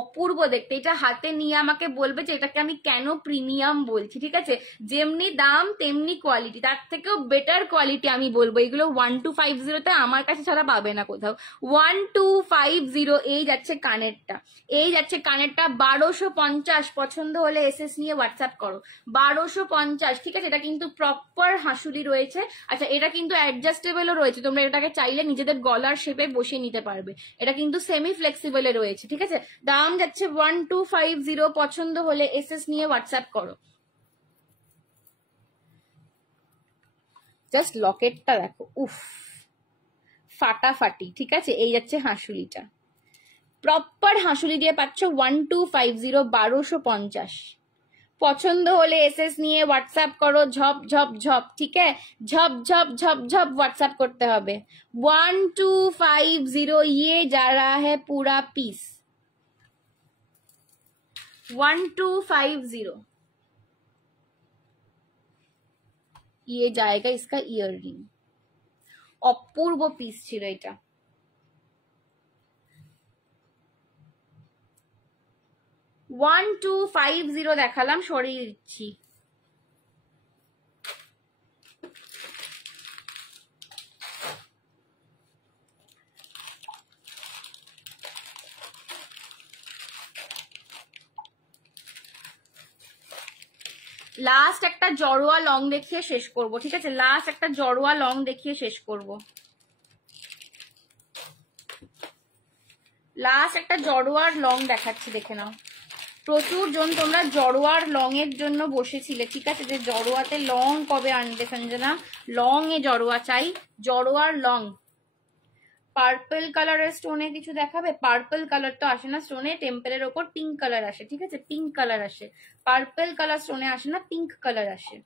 অপূর্ব দেখতে। এটা হাতে নিয়ে আমাকে বলবে যে এটাকে আমি কেন প্রিমিয়াম বলছি, ঠিক আছে। যেমনি দাম তেমনি কোয়ালিটি, তার থেকেও বেটার কোয়ালিটি আমি বলবো। এগুলো 1250-তে আমার কাছে ছাড়া পাবে না কোথাও। 1250। এই যাচ্ছে কানেরটা, এই যাচ্ছে কানেরটা 1250। পছন্দ হলে এসএস নিয়ে হোয়াটসঅ্যাপ করো। 1250, ঠিক আছে। এটা কিন্তু প্রপার হাঁসুলি রয়েছে। আচ্ছা, এটা কিন্তু অ্যাডজাস্টেবলও রয়েছে, তোমরা এটাকে চাইলে নিজেদের গলার শেপে বসিয়ে নিতে পারবে। এটা কিন্তু সেমি ফ্লেক্সিবলে রয়েছে, ঠিক আছে। দাম যাচ্ছে 1250। পছন্দ হলে এসএস নিয়ে হোয়াটসঅ্যাপ করো। জাস্ট লকেটটা দেখো, উফ, ফাটাফাটি, ঠিক আছে। এই যাচ্ছে হাঁসুলিটা, প্রপার হাঁসুলি দিয়ে পাচ্ছ 1250 1250। পছন্দ হলে এসএস নিয়ে হোয়াটসঅ্যাপ করো। ঝপ ঝপ ঝপ, ঠিক আছে, ঝপ ঝপ ঝপ ঝপ হোয়াটসঅ্যাপ করতে হবে। 1250 ये जा रहा है पूरा पीस। 1250 ये जाएगा इसका ইয়াররিং। অপূর্ব পিস ছিল এটা। ওয়ান 1250 দেখালাম, সরিয়ে দিচ্ছি। লাস্ট একটা জড়োয়া লং দেখিয়ে শেষ করব, ঠিক আছে। লাস্ট একটা জড়োয়া লং দেখিয়ে শেষ করব। লাস্ট একটা জড়োয়ার লং দেখাচ্ছি, দেখে নাও। প্রচুর জন তোমরা জড়োয়ার লং এর জন্য বসেছিলে, ঠিক আছে, যে জড়োয়াতে লং কবে আনবে সঞ্জনা, লং এ জড়োয়া চাই, জড়োয়ার লং। পার্পল কালারের স্টোনে কিছু দেখাবে? পার্পল কালার তো আসে না স্টোনে, টেম্পলের ওপর পিঙ্ক কালার আসে, ঠিক আছে, পিঙ্ক কালার আসে, পার্পল কালার স্টোনে আসে না, পিঙ্ক কালার আসে।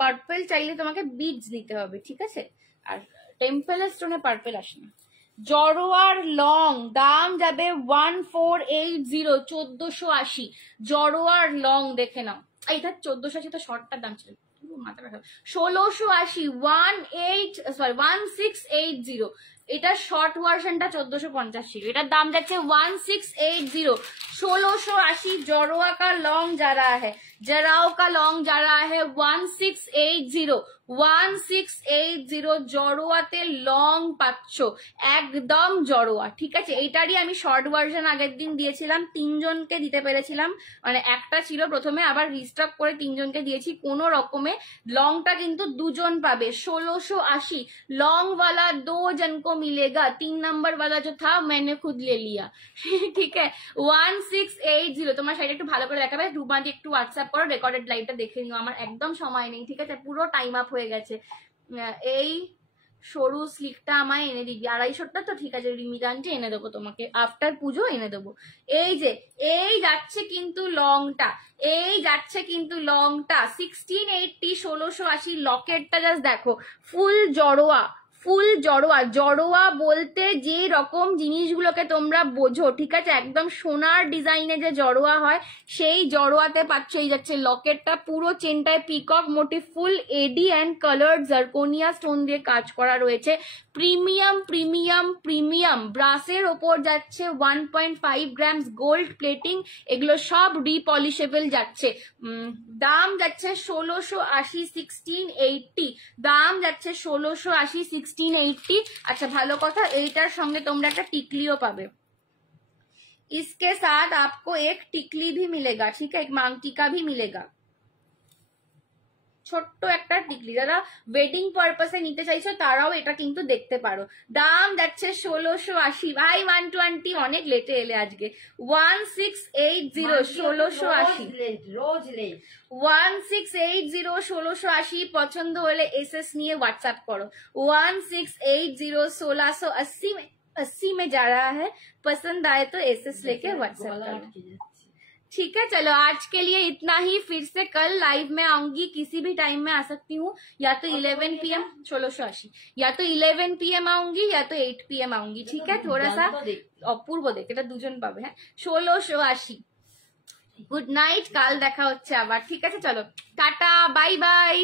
পার্পল চাইলে তোমাকে বিডস দিতে হবে, ঠিক আছে, আর টেম্পলের স্টোনে পার্পল আসে না। জড়োয়ার লং দাম যাবে 1480, 1480। জড়োয়ার লং দেখে নাও, এটা 1480 তো শর্টটার দাম ছিল, 1680, 1680। এটা শর্ট ভার্সনটা 1450 ছিল, এটার দাম যাচ্ছে 1680। 1680 জড়োয়া কা লং যা रहा है, जराओ का लॉन्ग जा रहा है 1680। 1680 জড়োয়াতে লং পাচ্ছ, একদম জড়োয়া, ঠিক আছে। এইটারই আমি শর্ট ভার্সন আগের দিন দিয়েছিলাম, 3 জনকে দিতে পেরেছিলাম, মানে একটা ছিল প্রথমে, আবার রিস্টক করে 3 জনকে দিয়েছি। কোন রকমে লংটা কিন্তু 2 জন পাবে। 1680 লং वाला 2 जन को मिलेगा, 3 नंबर वाला जो था मैंने खुद ले लिया, ঠিক है। 1680 তোমার সাইডে একটু ভালো করে দেখাবে, রুমাদি একটু হোয়াটসঅ্যাপ করো, রেকর্ডেড লাইভটা দেখে নিও, আমার একদম সময় নেই, ঠিক আছে, পুরো টাইম আপ হয়ে গেছে। এই সরু স্লিকটা আমায় এনে দিবি, 250টা তো, ঠিক আছে, রিমিটানটি এনে দেবো তোমাকে, আফটার পুজো এনে দেবো। এই যে এই যাচ্ছে কিন্তু লংটা, এই যাচ্ছে কিন্তু লংটা 1680, 1680 লকেটটা জাস্ট দেখো, ফুল জড়োয়া, ফুল জড়োয়া। জড়োয়া বলতে যে রকম জিনিসগুলোকে তোমরা বোঝো, ঠিক আছে, একদম সোনার ডিজাইনে যে জড়োয়া হয় সেই জড়োয়াতে পাচ্ছ। এই যাচ্ছে লকেটটা, পুরো চেনটায় peacock motif, full AD and coloured zirconia stone দিয়ে কাজ করা রয়েছে। প্রিমিয়াম প্রিমিয়াম প্রিমিয়াম ব্রাসের ওপর যাচ্ছে 1.5 গ্রামস গোল্ড প্লেটিং, এগুলো সব রিপলিশেবল যাচ্ছে। দাম যাচ্ছে 1680, 1680 দাম যাচ্ছে 1680, 1680। আচ্ছা ভালো কথা, এইটার সঙ্গে তোমরা একটা টিকলিও পাবে। इसके साथ आपको एक टिकली भी मिलेगा, ठीक है, एक मांग टीका भी मिलेगा, ছোট্ট একটা টিকলি। যারা ওয়েডিং পারপাসে নিতে চাইছো তারাও এটা কিন্তু দেখতে পারো। দাম যাচ্ছে 1680। ভাই 120 অনেক লেটে এলে আজকে। 1680, 1680, 1680, 1680। পছন্দ হলে এসএস নিয়ে হোয়াটসঅ্যাপ করো। 1680, 1680 में 80 में जा रहा है, पसंद आए तो एसएस लेके व्हाट्सएप करो, ठीक है। चलो आज के लिए इतना ही, फिर से कल लाइव में आऊंगी, किसी भी टाइम में आ सकती हूँ, या तो 11 PM 1680, या तो 11 PM आऊंगी या तो 8 PM आऊंगी, ठीक है। थोड़ा सा অপূর্ব দেখ, এটা 2 জন পাবে, হ্যাঁ। 1680। গুড নাইট, কাল দেখা হচ্ছে আবার, ঠিক আছে, চলো টাটা, বাই বাই।